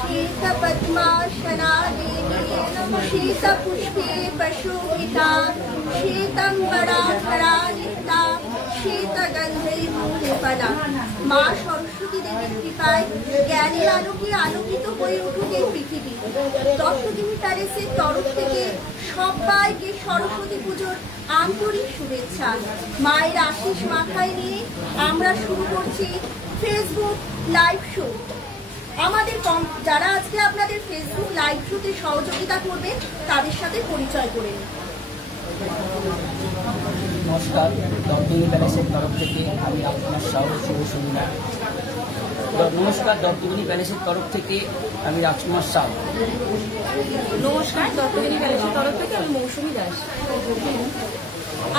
शीतपद्मासना देवी शीतपुष्पे पशुहिता शीतम्बराधरा नित्या शीतगन्धे मूलफला। মা সরস্বতী দেবীর কৃপায় জ্ঞানের আলোকে আলোকিত হয়ে উঠুক এই পৃথিবী। দত্তগিরি প্যালেসের তরফ থেকে সবাইকে সরস্বতী পুজোর আন্তরিক শুভেচ্ছা। মায়ের আশিস মাথায় নিয়ে আমরা শুরু করছি ফেসবুক লাইভ শো। আমাদের যারা আজকে আপনাদের ফেসবুক লাইভ শোতে সহযোগিতা করবেন তাদের সাথে পরিচয় করে নিন। নমস্কার, দত্তগিরি প্যালেসের তরফ থেকে আমি রাজকুমার সাউ, শুভ সন্ধ্যা। নমস্কার, দত্তগিরি প্যালেসের তরফ থেকে আমি রাজকুমার সাউ। নমস্কার, দত্তগিরি প্যালেসের তরফ থেকে আমি মৌসুমী দাস।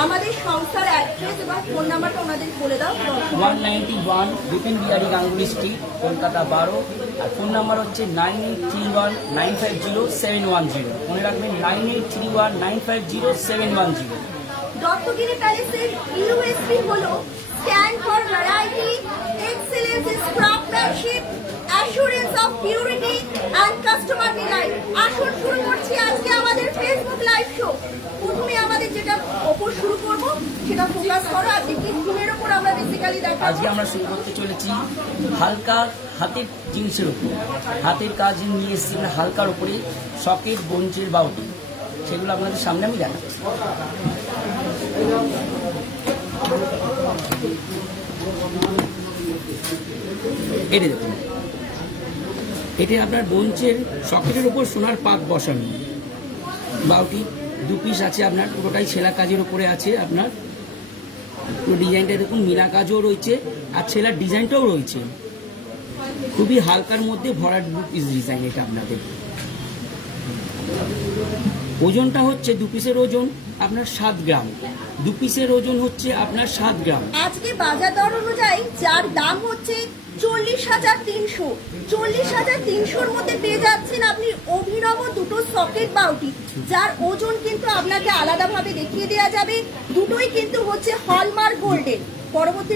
আমাদের সংস্থার অ্যাড্রেস এবং ফোন নাম্বারটা ওনাদের বলে দাও। 191 বিপিন বিহারী গাঙ্গুলি স্ট্রিট, কলকাতা 12। আর ফোন নাম্বার হচ্ছে 9831950710। মনে রাখবেন 9831950710। দত্তগিরি প্যালেসের ইউএসপি হলো stand for variety, excellence in craftsmanship, assurance of purity and customer delight. আসুন শুরু করছি আজকে আমাদের ফেসবুক লাইভ শো। প্রথমে আমাদের যেটা ওপর শুরু করব সেটা ফোকাস করো। আজকে কি থিমের ওপর আমরা বেসিক্যালি দেখাবো। আজকে আমরা শুরু করতে চলেছি হালকা হাতের জিনিসের উপর। হাতের কাজ নিয়ে এসেছি আমরা হালকার উপরে, সকেট, বঞ্চের বাউটি, সেগুলো আপনাদের সামনে আমি দেখাচ্ছি। এটা দেখুন, এটা আপনার বঞ্চের সকেটের উপর সোনার পাক বসানো বাউটি। 2 পিস আছে আপনার, পুরোটাই ছেলা কাজের উপরে আছে। আপনার পুরো ডিজাইনটা এরকম মিনা কাজও রয়েছে আর ছেলার ডিজাইনটাও রয়েছে। খুবই হালকার মধ্যে ভরাট 2 পিস ডিজাইন এটা আপনাদের। ওজনটা হচ্ছে 2 পিসের ওজন আপনার 7 গ্রাম। 2 পিসের ওজন হচ্ছে আপনার 7 গ্রাম। আজকে বাজার দর অনুযায়ী যার দাম হচ্ছে 40,300, 40,300-র মধ্যে পেয়ে যাচ্ছেন আপনি অভিনব দুটো সকেট বাউটি, যার ওজন কিন্তু আপনাকে আলাদাভাবে দেখিয়ে দেওয়া যাবে। দুটোই কিন্তু হচ্ছে হলমার্ক গোল্ডের। পরবর্তী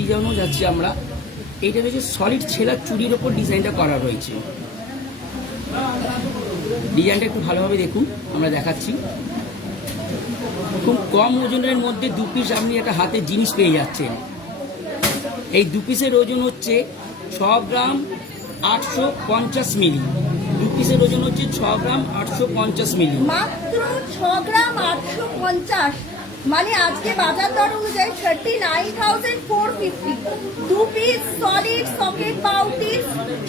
ডিজাইনও যাচ্ছি আমরা। এটা হচ্ছে সলিড ছেলার চুড়ির ওপর ডিজাইনটা করা রয়েছে। ডিজাইনটা একটু ভালোভাবে দেখুন, আমরা দেখাচ্ছি। খুব কম ওজনের মধ্যে 2 পিস আপনি একটা হাতের জিনিস পেয়ে যাচ্ছেন। এই 2 পিসের ওজন হচ্ছে 6 গ্রাম 850 মিলি। 2 পিসের ওজন হচ্ছে 6 গ্রাম 850 মিলি। মাত্র 6 গ্রাম 850, মানে আজকে বাজার দর অনুযায়ী 39,450। 2 পিস সলিড সকেট বাউটির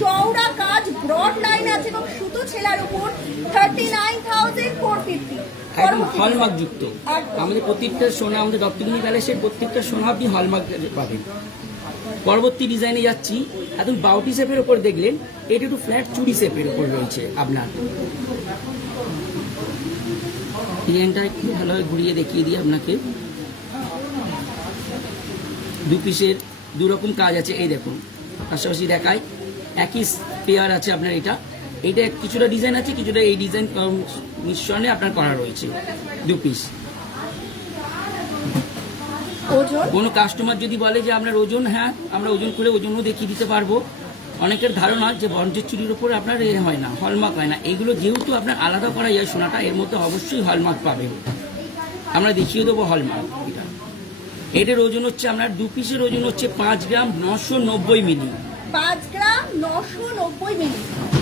চওড়া কাজ, ব্রড লাইন আছে এবং সুতো ছেলার উপর 39,450। একদম হলমার্ক যুক্ত। আমাদের প্রত্যেকটা সোনা, আমাদের দত্তগিরি প্যালেসের প্রত্যেকটা সোনা আপনি হলমার্ক পাবেন। পরবর্তী ডিজাইনে যাচ্ছি। এখন বাউটি শেপের ওপর দেখলেন, এটা একটু ফ্ল্যাট চুড়ি শেপের ওপর রয়েছে আপনার। ডিজাইনটা একটু ভালোভাবে ঘুরিয়ে দেখিয়ে দিই আপনাকে। 2 পিসের 2 রকম কাজ আছে। এই দেখুন, পাশাপাশি দেখায় একই পেয়ার আছে আপনার। এটা কিছুটা ডিজাইন আছে, কিছুটা এই ডিজাইন মিশ্রণে আপনার করা রয়েছে। 2 পিস। কোনো কাস্টমার যদি বলে যে আপনার ওজন, হ্যাঁ আমরা ওজন করে ওজনও দেখিয়ে দিতে পারবো। অনেকের ধারণা যে বঞ্চের চুরির উপর আপনার এ হয় না, হলমার্ক হয় না। এইগুলো যেহেতু আপনার আলাদা করা যায় সোনাটা, এর মধ্যে অবশ্যই হলমার্ক পাবেন। আমরা দেখিয়ে দেবো হলমার্ক। এটার ওজন হচ্ছে আপনার 2 পিসের ওজন হচ্ছে 5 গ্রাম 990 মিলি। 5 গ্রাম 990 মিলি,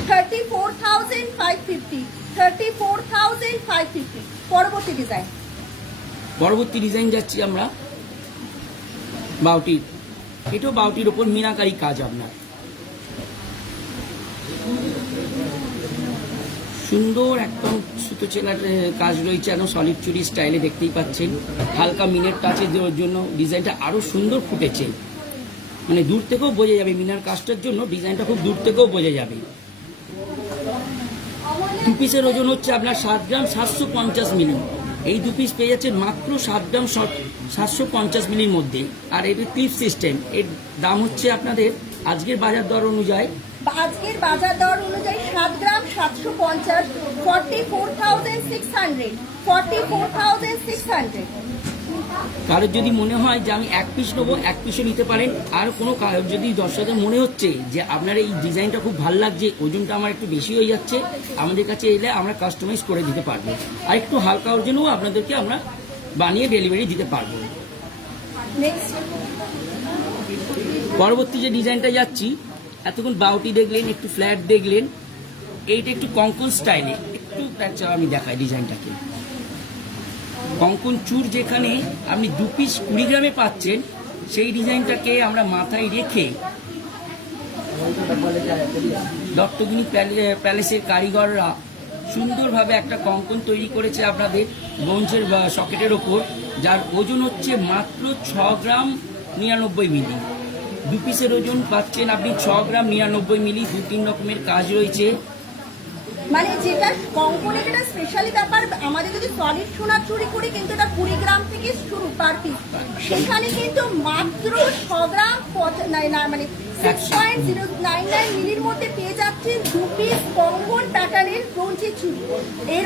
34,550, 34,550। পরবর্তী ডিজাইন যাচ্ছি আমরা বাউটির। এটাও বাউটির ওপর মিনাকারি কাজ আপনার। সুন্দর একদম সুতো চেলার কাজ রয়েছে, একদম সলিড চুরি স্টাইলে দেখতেই পাচ্ছেন। হালকা মিনের টাচের জন্য ডিজাইনটা আরো সুন্দর ফুটেছে। মানে দূর থেকেও বোঝা যাবে, মিনার কাজটার জন্য ডিজাইনটা খুব দূর থেকেও বোঝা যাবে। 2 পিসের ওজন হচ্ছে আপনার 7 গ্রাম 750 মিলি। এই 2 পিস পেয়ে যাচ্ছেন মাত্র 7 গ্রাম 750 মিলির মধ্যে। আর এটি ক্লিপ সিস্টেম, এর দাম হচ্ছে আপনাদের আজকের বাজার দর অনুযায়ী 7 গ্রাম 750, 44,600, 44,600। কারোর যদি মনে হয় যে আমি 1 পিস নেবো, 1 পিসও নিতে পারেন। আর কোনো কারোর যদি দর্শকদের মনে হচ্ছে যে আপনার এই ডিজাইনটা খুব ভালো লাগছে, ওজনটা আমার একটু বেশি হয়ে যাচ্ছে, আমাদের কাছে এলে আমরা কাস্টমাইজ করে দিতে পারবো। আর একটু হালকা ওজনেও আপনাদেরকে আমরা বানিয়ে ডেলিভারি দিতে পারবো। নেক্সট পরবর্তী যে ডিজাইনটা যাচ্ছি, এতক্ষণ বাউটি দেখলেন, একটু ফ্ল্যাট দেখলেন, এইটা একটু কঙ্কন স্টাইলে, একটু আমি দেখাই ডিজাইনটাকে। কঙ্কন চুর যেখানে আপনি 2 পিস 20 গ্রামে পাচ্ছেন, সেই ডিজাইনটাকে আমরা মাথায় রেখে দত্তগিনি প্যালেসের কারিগররা সুন্দরভাবে একটা কঙ্কন তৈরি করেছে আপনাদের ব্রোঞ্জের সকেটের ওপর, যার ওজন হচ্ছে মাত্র 6 গ্রাম 99 মিলি। 2 পিসের ওজন পাচ্ছেন আপনি 6 গ্রাম 99 মিলি। 2-3 রকমের কাজ রয়েছে। মানে যেটা কঙ্কনের যেটা স্পেশালি ব্যাপার, আমাদের যদি সলিড সোনা চুরি করি কিন্তু এটা 20 গ্রাম থেকে শুরু পার পিস, সেখানে কিন্তু মাত্র 6 গ্রাম মানে 6.099 মিলির মধ্যে পেয়ে যাচ্ছে 2 পিস কঙ্কন প্যাটার্নের ব্রোঞ্জের চুড়ি। এর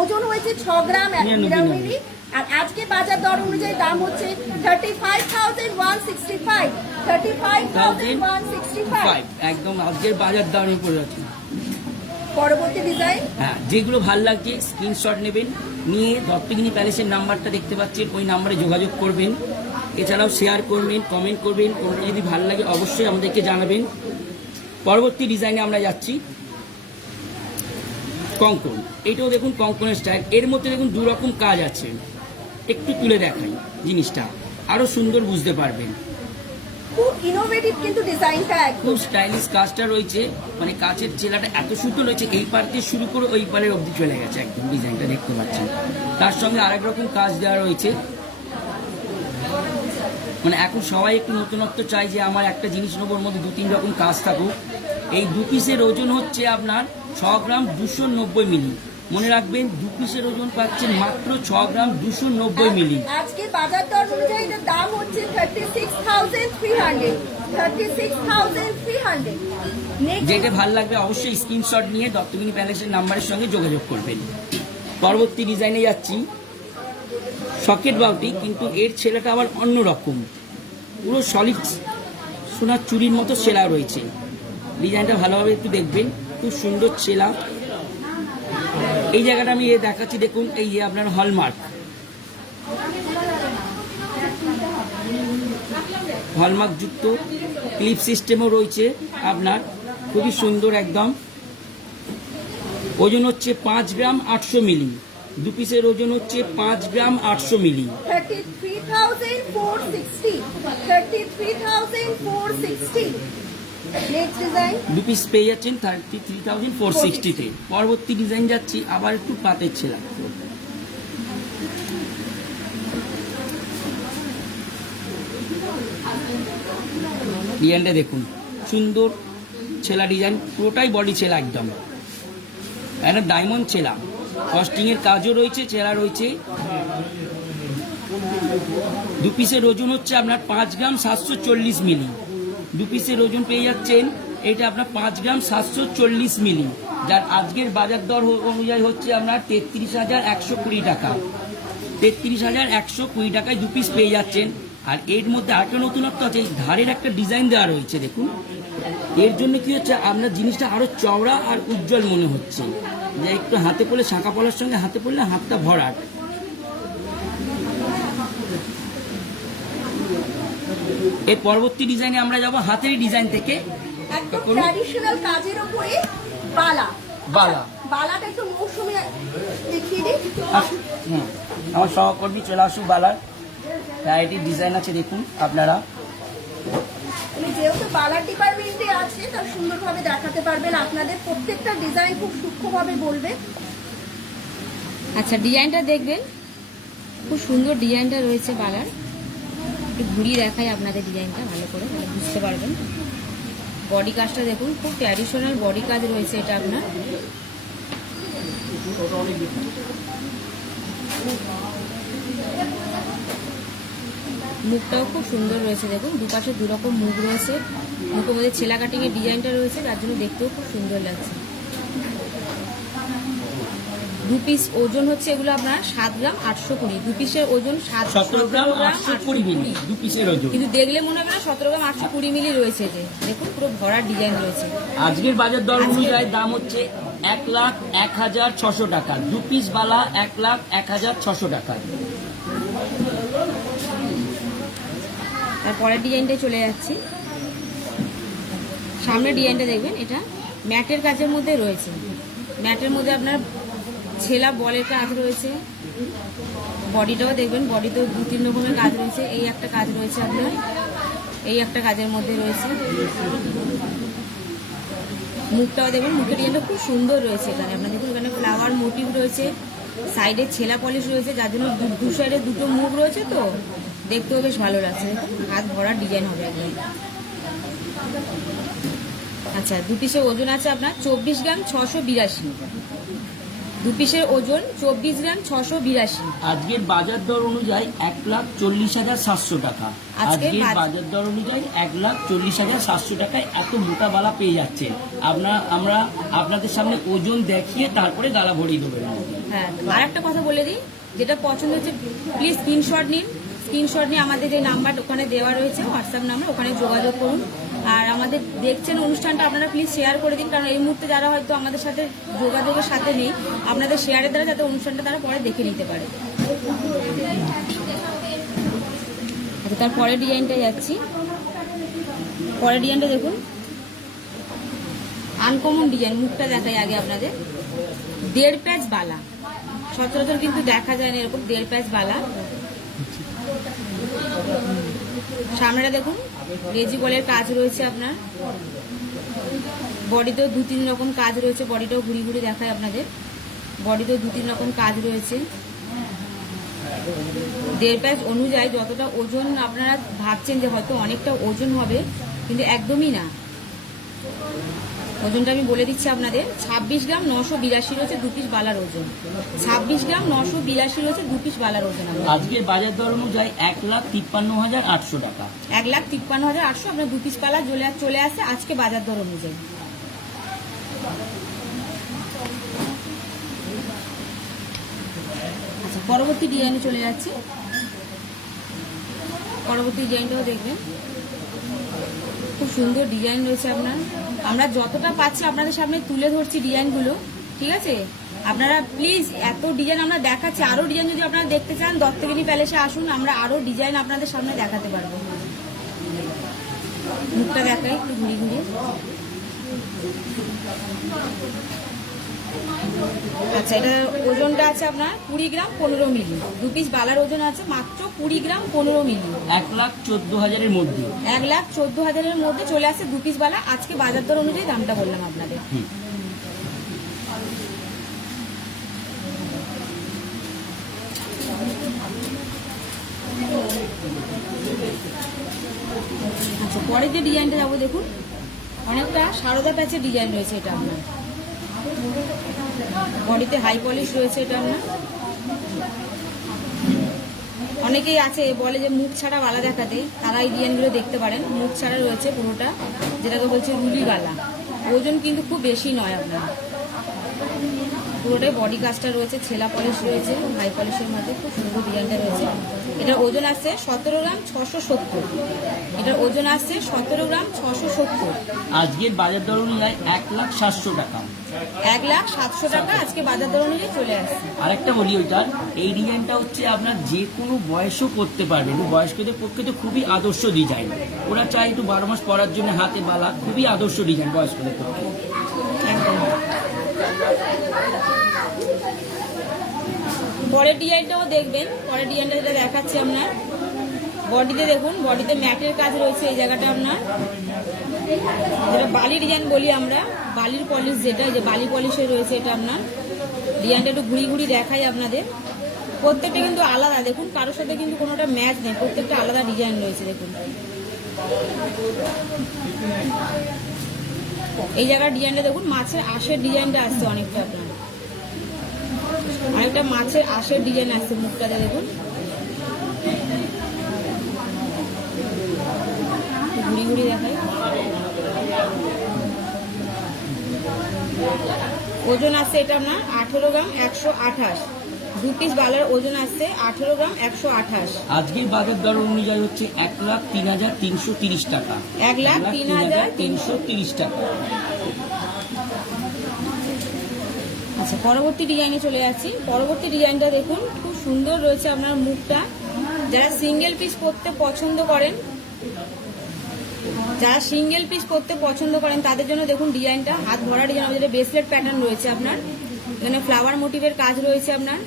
ওজন হয়েছে 6 গ্রাম 1 মিলি। আর আজকে বাজার দর অনুযায়ী দাম হচ্ছে 35,165, 35,165 একদম আজকের বাজার দামে পড়ে যাচ্ছে। পরবর্তী ডিজাইন, হ্যাঁ, যেগুলো ভালো লাগছে স্ক্রিনশট নেবেন, নিয়ে দত্তগিনি প্যালেসের নাম্বারটা দেখতে পাচ্ছেন, ওই নাম্বারে যোগাযোগ করবেন। এছাড়াও শেয়ার করবেন, কমেন্ট করবেন, কোনটা যদি ভালো লাগে অবশ্যই আমাদেরকে জানাবেন। পরবর্তী ডিজাইনে আমরা যাচ্ছি কঙ্কন। এটাও দেখুন কঙ্কনের স্টাইল, এর মধ্যে দেখুন 2 রকম কাজ আছে। একটু তুলে দেখাই জিনিসটা, আরো সুন্দর বুঝতে পারবেন। খুব ইনোভেটিভ কিন্তু ডিজাইনটা খুব স্টাইলিশ কাজটা রয়েছে, মানে কাচের চেলাটা এত সুন্দর রয়েছে, এই পার থেকে শুরু করে ওই পারের অবধি চলে গেছে একদম ডিজাইনটা দেখতে পাচ্ছেন। তার সঙ্গে আরেক রকম কাজ দেওয়া রয়েছে। মানে এখন সবাই একটু নতুনত্ব চাই যে আমার একটা জিনিস নেবোর মধ্যে 2-3 রকম কাজ থাকুক। এই 2 পিসের ওজন হচ্ছে আপনার 6 গ্রাম 290 মিলি। মনে রাখবেন 2 পিসের ওজন পাচ্ছেন মাত্র 6 গ্রাম 290 মিলি। আজকে বাজার দর অনুযায়ী এটার দাম হচ্ছে 36,300, 36,300। যেটা ভালো লাগবে অবশ্যই স্ক্রিনশট নিয়ে দত্তগিনি প্যালেসের নাম্বারের সঙ্গে যোগাযোগ করবেন। পরবর্তী ডিজাইনে যাচ্ছি সকেট বাউটি, কিন্তু এর ছেলেটা আবার অন্য রকম, পুরো সলিড সোনার চুরির মতো ছেলা রয়েছে। ডিজাইনটা ভালোভাবে একটু দেখবেন, খুব সুন্দর ছেলা। এই জায়গাটা আমি দেখাচ্ছি, দেখুন এই আপনার হলমার্ক যুক্ত ক্লিপ সিস্টেমও রয়েছে আপনার, খুবই সুন্দর একদম। ওজন হচ্ছে 5 গ্রাম 800 মিলি। 2 পিসের ওজন হচ্ছে 5 গ্রাম 800 মিলি। 33,460, 33,460। নেক্সট ডিজাইন, 2 পিস পেয়ে যাচ্ছেন 33,460-তে। পরবর্তী ডিজাইন যাচ্ছি আবার একটু পাতের ছেলা। ডিজাইনটা দেখুন, সুন্দর ছেলা ডিজাইন, পুরোটাই বডি ছেলা একদম, একটা ডায়মন্ড ছেলা। কস্টিং এর কাজও রয়েছে, ছেলা রয়েছে। 2 পিসের ওজন হচ্ছে আপনার 5 গ্রাম 740 মিলি। 2 পিসের ওজন পেয়ে যাচ্ছেন এটা আপনার 5 গ্রাম 740 মিলি, যার আজকের বাজার দর অনুযায়ী হচ্ছে আপনার 33,120 টাকা। 33,120 টাকায় 2 পিস পেয়ে যাচ্ছেন। আর এর মধ্যে আরেকটা নতুনত্ব আছে, এই ধারের একটা ডিজাইন দেওয়া রয়েছে দেখুন। এর জন্য কি হচ্ছে, আপনার জিনিসটা আরো চওড়া আর উজ্জ্বল মনে হচ্ছে, যে একটু হাতে পড়লে, শাঁখা পলার সঙ্গে হাতে পড়লে হাতটা ভরাট। এর পরবর্তী ডিজাইনে আমরা যাব হাতের ডিজাইন থেকে একদম ট্র্যাডিশনাল কাজের উপরে বালা। বালাটা একটু মৌসুমী দেখিয়ে দিই। আমার সহকর্মী চলে আসুক। বালার ভ্যারাইটির ডিজাইন আছে দেখুন আপনারা। যেহেতু বালার ডিপার্টমেন্টে আছে, তার সুন্দরভাবে দেখাতে পারবেন, আপনাদের প্রত্যেকটা ডিজাইন খুব সূক্ষ্মভাবে বলবে। আচ্ছা, ডিজাইনটা দেখবেন, খুব সুন্দর ডিজাইনটা রয়েছে বালার। একটু ঘুরিয়ে দেখাই আপনাদের ডিজাইনটা ভালো করে, তাহলে বুঝতে পারবেন। বডি কাজটা দেখুন, খুব ট্র্যাডিশনাল বডি কাজ রয়েছে এটা আপনার। মুখটাও খুব সুন্দর রয়েছে, দেখুন দুপাশে দুরকম মুখ রয়েছে, মুখের মধ্যে ছেলা কাটিং এর ডিজাইনটা রয়েছে, যার জন্য দেখতেও খুব সুন্দর লাগছে। 2 পিস ওজন হচ্ছে এগুলো আপনার 7 গ্রাম 820, 2 পিসের ওজন 17 গ্রাম 820 মিলি 2 পিসের ওজন। কিন্তু দেখলে মনে হবে না 17 গ্রাম 820 মিলি রয়েছে, যে দেখুন পুরো ভরার ডিজাইন রয়েছে। আজকের বাজার দর অনুযায়ী দাম হচ্ছে 1,01,600 টাকা, 2 পিস বালা 1,01,600 টাকা। তারপরের ডিজাইনটাই চলে যাচ্ছি। সামনের ডিজাইনটা দেখবেন, এটা ম্যাটের কাজের মধ্যে রয়েছে, ম্যাটের মধ্যে আপনার ছেলা বলের কাজ রয়েছে। বডিটাও দেখবেন, বডিতেও 2-3 রকমের কাজ রয়েছে। এই একটা কাজ রয়েছে আপনার, এই একটা কাজের মধ্যে রয়েছে। মুখটাও দেখবেন, মুখের ডিজাইনটা খুব সুন্দর রয়েছে। এখানে আপনার দেখুন, এখানে ফ্লাওয়ার মোটিভ রয়েছে, সাইডে ছেলা পলিশ রয়েছে, যার জন্য দু সাইডে দুটো মুখ রয়েছে, তো দেখতেও বেশ ভালো লাগছে। দেখুন হাত ভরার ডিজাইন হবে একদম। আচ্ছা, 2 পিসের ওজন আছে আপনার 24 গ্রাম 682, 2 পিসের ওজন 24 গ্রাম 682। আজকের বাজার দর অনুযায়ী 1,40,700 টাকা। আজকের বাজার দর অনুযায়ী 1,40,700 টাকায় এত মোটা বালা পেয়ে যাচ্ছে। আমরা আপনাদের সামনে ওজন দেখিয়ে তারপরে গালা ভরিয়ে দেবো। হ্যাঁ, আর একটা কথা বলে দিই, যেটা পছন্দ হচ্ছে প্লিজ স্ক্রিনশট নিন। স্ক্রিনশট নিয়ে আমাদের যে নাম্বার ওখানে দেওয়া রয়েছে, হোয়াটসঅ্যাপ নাম্বার, ওখানে যোগাযোগ করুন। আর আমাদের দেখছেন অনুষ্ঠানটা, আপনারা প্লিজ শেয়ার করে দিন, কারণ এই মুহূর্তে যারা হয়তো আমাদের সাথে যোগাযোগের সাথে নেই, আপনাদের শেয়ারের দ্বারা যাতে অনুষ্ঠানটা তারা পরে দেখে নিতে পারে। আচ্ছা, তার পরের ডিজাইনটা যাচ্ছি। পরের ডিজাইনটা দেখুন, আনকমন ডিজাইন। মুখটা দেখাই আগে আপনাদের। 1.5 প্যাচ বালা, সচরাচর কিন্তু দেখা যায় না এরকম 1.5 প্যাচ বালা। সামনেটা দেখুন, রেজি বলের কাজ রয়েছে আপনার। বডিতেও 2-3 রকম কাজ রয়েছে, বডিটাও ঘুরি ঘুরি দেখায় আপনাদের। বডিতেও 2-3 রকম কাজ রয়েছে। 1.5 প্যাচ অনুযায়ী যতটা ওজন আপনারা ভাবছেন যে হয়তো অনেকটা ওজন হবে, কিন্তু একদমই না। ওজনটা আমি বলে দিচ্ছি আপনাদের, 26 গ্রাম 982 রয়েছে 2 পিস বালার ওজন। 26 গ্রাম 982 রয়েছে 2 পিস বালার ওজন। আজকের বাজার দর অনুযায়ী 1,53,800 টাকা। 1,53,800 আপনার 2 পিস বালা চলে আসে আজকে বাজার দর অনুযায়ী। আচ্ছা, পরবর্তী ডিজাইনে চলে যাচ্ছে। পরবর্তী ডিজাইনটাও দেখবেন, খুব সুন্দর ডিজাইন রয়েছে আপনার। আমরা যতটা পাচ্ছি আপনাদের সামনে তুলে ধরছি ডিজাইনগুলো, ঠিক আছে? আপনারা প্লিজ, এত ডিজাইন আমরা দেখাচ্ছি, আরো ডিজাইন যদি আপনারা দেখতে চান দত্তগিরি প্যালেসে আসুন, আমরা আরো ডিজাইন আপনাদের সামনে দেখাতে পারবো। মুখটা দেখাই একটু ঘুরি ঘুরি। আচ্ছা, এটা ওজনটা আছে আপনার 20 গ্রাম 15 মিলি। 2 পিস বালার ওজন আছে মাত্র 20 গ্রাম 15 মিলি। 1,14,000 এর মধ্যে, 1,14,000 এর মধ্যে চলে আসে 2 পিস বালা। আজকে বাজার দর অনুযায়ী দামটা বললাম আপনাদের। আচ্ছা, পরে যে ডিজাইনটা যাবো দেখুন, অনেকটা সারদা প্যাচের ডিজাইন রয়েছে। এটা আপনার বডিতে হাই পলিশ রয়েছে। এটা আপনার অনেকেই আছে বলে যে মুখ ছাড়া বালা দেখাতে, তারা এই ডিজাইনগুলো দেখতে পারেন। মুখ ছাড়া রয়েছে পুরোটা, যেটাকে বলছে রুলি গালা। ওজন কিন্তু খুব বেশি নয় আপনার, পুরোটাই বডি কাজটা রয়েছে, ছেলা পলিশ রয়েছে, হাই পলিশের মধ্যে খুব সুন্দর ডিজাইনটা রয়েছে। এটার ওজন আসছে 17 গ্রাম 670। এটার ওজন আসছে 17 গ্রাম 670। আজকের বাজার দর অনুযায়ী 1,07,000 টাকা। 1,07,000 টাকা আজকে বাজার দর অনুযায়ী চলে আসছে। আরেকটা বলি, ওইটার এই ডিজাইনটা হচ্ছে আপনার যে কোনো বয়সও করতে পারবেন। বয়স্কদের পক্ষে তো খুবই আদর্শ ডিজাইন। ওরা চায় একটু 12 মাস পরার জন্য হাতে বালা, খুবই আদর্শ ডিজাইন বয়স্কদের পক্ষে। একদম। পরের ডিজাইনটাও দেখবেন। পরের ডিজাইনটা যেটা দেখাচ্ছি আপনার, বডিতে দেখুন, বডিতে ম্যাটের কাজ রয়েছে। এই জায়গাটা আপনার যেটা বালি ডিজাইন বলি আমরা, বালির পলিশ, যেটা যে বালি পলিশে রয়েছে। এটা আপনার ডিজাইনটা একটু ঘুরি ঘুরি দেখাই আপনাদের। প্রত্যেকটা কিন্তু আলাদা, দেখুন কারোর সাথে কিন্তু কোনোটা ম্যাচ নেই, প্রত্যেকটা আলাদা ডিজাইন রয়েছে। দেখুন এই জায়গার ডিজাইনটা দেখুন, মাছের আঁশের ডিজাইনটা আসছে অনেকটা আপনার। আরেকটা মাছের আঁশের ডিজাইন আছে মুখটাতে দেখুন, ঘুরি ঘুরি দেখায়। ওজন আছে এটা আপনার 18 গ্রাম 128। 2 পিস বালার ওজন আছে 18 গ্রাম 128। আজকের বাজার দর অনুযায়ী হচ্ছে 1,03,330 টাকা। 1,03,330 টাকা। আচ্ছা, পরবর্তী ডিজাইনে চলে যাচ্ছি। পরবর্তী ডিজাইনটা দেখুন, খুব সুন্দর রয়েছে আপনার মুখটা। যারা সিঙ্গেল পিস পরতে পছন্দ করেন, তাদের জন্য দেখুন ডিজাইনটা হাত ভরা ডিজাইন। আমাদের ব্রেসলেট প্যাটার্ন রয়েছে আপনার, এখানে ফ্লাওয়ার মোটিভের কাজ রয়েছে আপনার।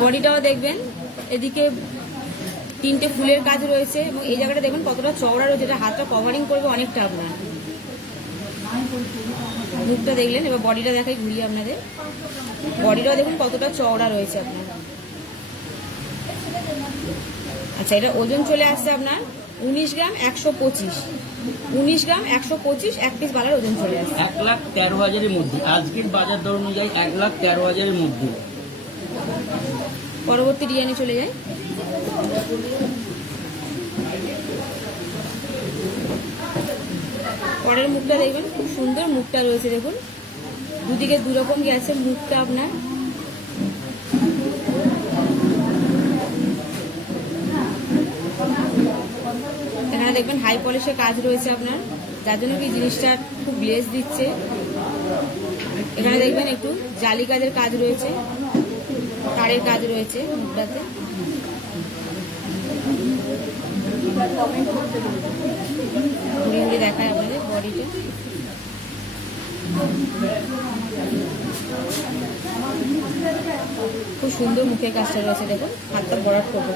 বডিটাও দেখবেন, এদিকে 3টে ফুলের কাজ রয়েছে এবং এই জায়গাটা দেখুন কতটা চওড়া রয়েছে, এটা হাতটা কভারিং করবে অনেকটা আপনার। মুখটা দেখলেন, এবার বডিটা দেখাই ঘুরিয়ে আপনাদের। বডিটাও দেখুন কতটা চওড়া রয়েছে আপনার। আচ্ছা, এটা ওজন চলে আসছে আপনার 19 গ্রাম 125। 19 গ্রাম 125 এক পিস বালার ওজন চলে আসছে 1,13,000-এর মধ্যে। আজকের বাজার দর অনুযায়ী 1,13,000-এর মধ্যে। পরবর্তী ডিজাইনে চলে যায়। পরের মুখটা দেখবেন, খুব সুন্দর মুখটা রয়েছে দেখুন, দুদিকে দুরকম গেছে মুখটা আপনার। এখানে দেখবেন হাই পলিশের কাজ রয়েছে আপনার, যার জন্য কি জিনিসটা খুব গ্লেজ দিচ্ছে। এখানে দেখবেন একটু জালি কাজের কাজ রয়েছে, তারের কাজ রয়েছে মুখটাতে। ঘুরে ঘুরে দেখায় আপনাদের বডিটা। খুব সুন্দর মুখের কাজটা রয়েছে দেখুন, হাতটা বরাট করবো।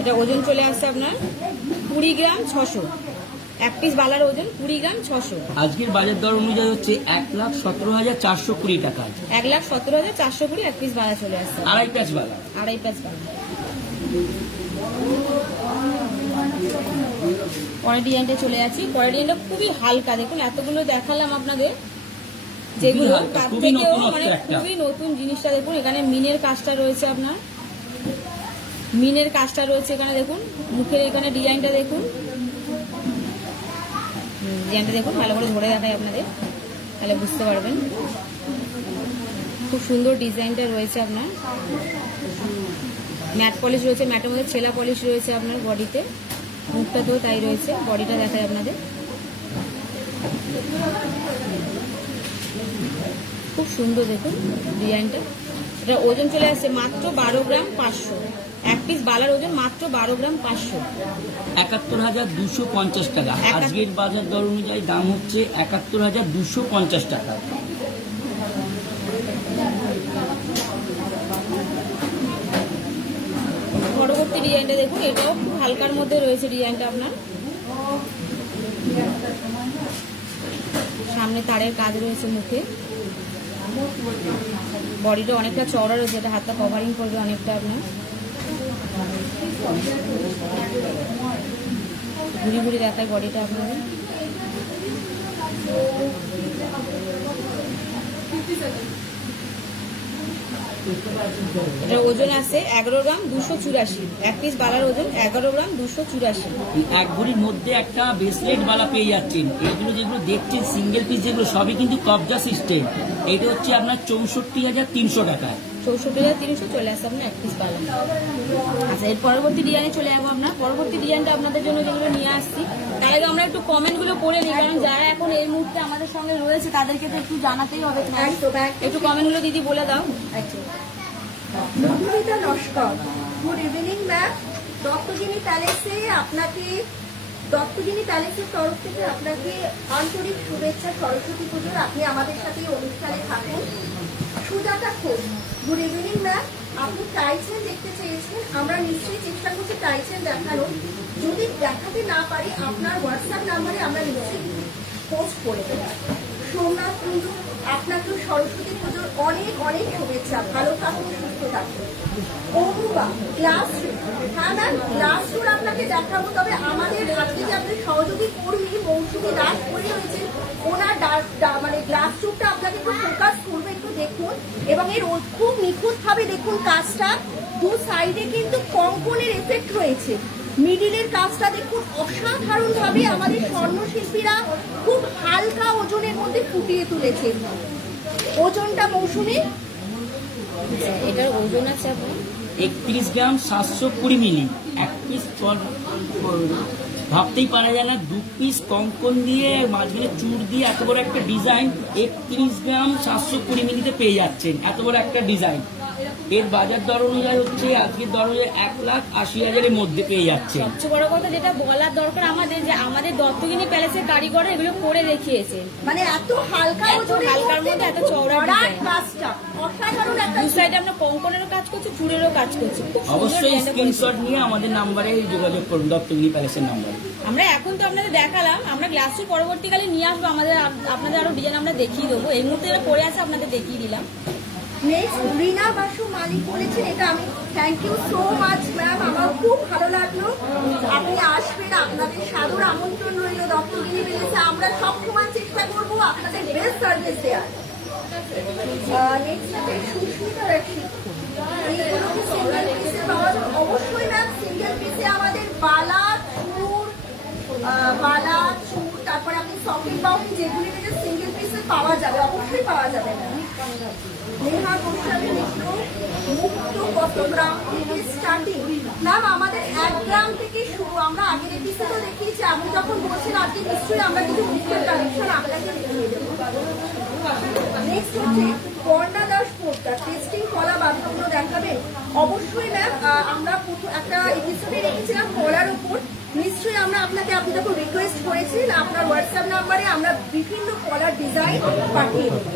এটা ওজন চলে আসছে আপনার 20 গ্রাম 600। এক পিস বালার ওজন 20 গ্রাম 600। আজকের বাজার দর অনুযায়ী হচ্ছে 1,17,420 টাকা। 1,17,420 এক পিস বালা চলে আসছে। আড়াই প্যাচ বালা। পরের ডিজাইনটা চলে যাচ্ছি। পরের ডিজাইনটা খুবই হালকা দেখুন, এতগুলো দেখালাম আপনাদের, যেগুলো তার থেকেও মানে খুবই নতুন জিনিসটা দেখুন। এখানে মিনের কাজটা রয়েছে আপনার, মিনের কাজটা রয়েছে এখানে দেখুন। মুখের এখানে ডিজাইনটা দেখুন, ভালো করে ধরে দেখাই আপনাদের, তাহলে বুঝতে পারবেন। খুব সুন্দর ডিজাইনটা রয়েছে আপনার। ম্যাট পলিশ রয়েছে, ম্যাটের মধ্যে ছেলা পলিশ রয়েছে আপনার বডিতে। মুখটাতেও তাই রয়েছে, বডিটা দেখাই আপনাদের। খুব সুন্দর দেখুন ডিজাইনটা। এটা ওজন চলে আসছে মাত্র 12 গ্রাম 500। এক পিস বালার ওজন মাত্র 12 গ্রাম 500। 71,250 টাকা। আজকের বাজার দর অনুযায়ী দাম হচ্ছে 71,250 টাকা। পরবর্তী ডিজাইনটা দেখুন, এটাও খুব হালকার মধ্যে রয়েছে ডিজাইনটা আপনার। সামনে তারের কাজ রয়েছে মুখে, বডিটা অনেকটা চওড়া রয়েছে, এটা হাতটা কভারিং করবে অনেকটা আপনার। ঘুরি ঘুরি দেখায় বডিটা আপনাদের। এটা ওজন আছে 11 গ্রাম 284। এক পিস বালার ওজন 11 গ্রাম 284। এক ভরির মধ্যে একটা ব্রেসলেট বালা পেয়ে যাচ্ছেন। এইগুলো যেগুলো দেখছেন সিঙ্গেল পিস, যেগুলো সবই কিন্তু কবজা সিস্টেম। এটা হচ্ছে আপনার 64,300 টাকায়। 64,300 চলে আসছে আপনার এক পিস বালা। আচ্ছা, এর পরবর্তী ডিজাইনে চলে যাবো আপনার। পরবর্তী ডিজাইনটা আপনাদের জন্য যেগুলো নিয়ে আসছি, তার আগে আমরা একটু কমেন্টগুলো পড়ে নিই, কারণ যারা এখন এই মুহূর্তে আমাদের সঙ্গে রয়েছে তাদেরকে তো একটু জানাতেই হবে। একটু কমেন্টগুলো দিদি বলে দাও। Madhumita Naskar, good evening ma'am. Duttajini প্যালেসের তরফ থেকে আপনাকে আন্তরিক শুভেচ্ছা সরস্বতী পুজোর। আপনি আমাদের সাথে এই অনুষ্ঠানে থাকুন। Sujata Ghosh, good evening ma'am. আপনি টাইসেন দেখতে চেয়েছেন, আমরা নিশ্চয়ই চেষ্টা করছি টাইসেন দেখানোর। যদি দেখাতে না পারি আপনার হোয়াটসঅ্যাপ নাম্বারে আমরা নিশ্চয়ই পোস্ট করে দেবো। সোমনাথ কুণ্ডু, আপনাকেও সরস্বতী পুজোর অনেক অনেক শুভেচ্ছা। ভালো থাকুন, সুস্থ থাকুন। অনুবা ক্লাসরুম, হ্যাঁ ম্যাম ক্লাসরুম আপনাকে দেখাবো। তবে আমাদের আজকে যে আপনার সহযোগী কর্মী মৌসুমী দাস করে রয়েছেন, ওনার মানে ক্লাসরুমটা আপনাকে একটু ফোকাস করবে, একটু দেখুন। এবং এর খুব নিখুঁতভাবে দেখুন কাজটা, দু সাইডে কিন্তু কঙ্কনের এফেক্ট রয়েছে। মিডিলের কাজটা দেখুন অসাধারণ ভাবে আমাদের স্বর্ণশিল্পীরা খুব হালকা ওজনের মধ্যে ফুটিয়ে তুলেছে। ওজনটা মৌসুমী, এটার ওজন আছে আপনার 31 গ্রাম 720 মিলি। এক পিস ভাবতেই পারা যায় না, 2 পিস কঙ্কন দিয়ে মাঝখানে চূড় দিয়ে এত বড় একটা ডিজাইন 31 গ্রাম 720 মিলিতে পেয়ে যাচ্ছেন। এত বড় একটা ডিজাইন এর বাজার দর অনুযায়ী হচ্ছে আজকের দর অনুযায়ী 1,80,000-এর মধ্যে পেয়ে যাচ্ছে। সবচেয়ে বড় কথা যেটা বলার দরকার আমাদের, যে আমাদের দত্তগিনী প্যালেসের কারিগর এগুলো করে দেখিয়েছে। মানে এত হালকা এত ওজনের হালকার মধ্যে এত চওড়া ডিজাইন। কাজটা অসাধারণ একটা। দু সাইডে আমরা কঙ্কনেরও কাজ করছি, চুড়েরও কাজ করছি। খুব সুন্দর অবশ্যই ডিজাইনটা করেছি। স্ক্রিনশট নিয়ে আমাদের নাম্বারে যোগাযোগ করুন, দত্তগিরি প্যালেসের নাম্বারে। আমরা এখন তো আপনাদের দেখালাম, আমরা গ্লাসটি পরবর্তীকালে নিয়ে আসবো, আপনাদের আরো ডিজাইন আমরা দেখিয়ে দেবো। এই মুহূর্তে যেটা পরে আছে আপনাদের দেখিয়ে দিলাম। নেক্সট রীনা বাসু মালিক বলেছেন, এটা আমি thank you so much ma'am, আমার খুব ভালো লাগলো। আপনি আসবেন, আপনাদের সাদর আমন্ত্রণ রইল দত্তগিরি প্যালেসে। আমরা সবসময় চেষ্টা করবো আপনাদের বেস্ট সার্ভিস দেওয়ার। নেক্সট সুস্মিতা রাখি, এইগুলো কি সিঙ্গেল পিসে পাওয়া যাবে? অবশ্যই ম্যাম সিঙ্গেল পিসে আমাদের বালা চুর তারপরে আপনি সকেট বাউন্ড যেগুলি থেকে সিঙ্গেল পিসে পাওয়া যাবে, অবশ্যই পাওয়া যাবে। নেহা গোস্বামী মিত্র, মুক্ত কত গ্রাম থেকে স্টার্টিং? ম্যাম আমাদের 1 গ্রাম থেকে শুরু। আমরা আগের এপিসোডও দেখিয়েছি, আপনি যখন বলছেন আজকে নিশ্চয়ই আমরা কিছু মুক্তের কালেকশন আপনাকে দেখিয়ে দেবো। নেক্সট হচ্ছে কর্ণা দাস পোস্টার, টেস্টিং কলা বাঁধাগুলো দেখাবেন? অবশ্যই ম্যাম, আমরা একটা এপিসোডে রেখেছিলাম কলার উপর। নিশ্চয়ই আমরা আপনাকে, আপনি যখন রিকোয়েস্ট করেছিলেন আপনার হোয়াটসঅ্যাপ নাম্বারে আমরা বিভিন্ন কলার ডিজাইন পাঠিয়ে দেবো।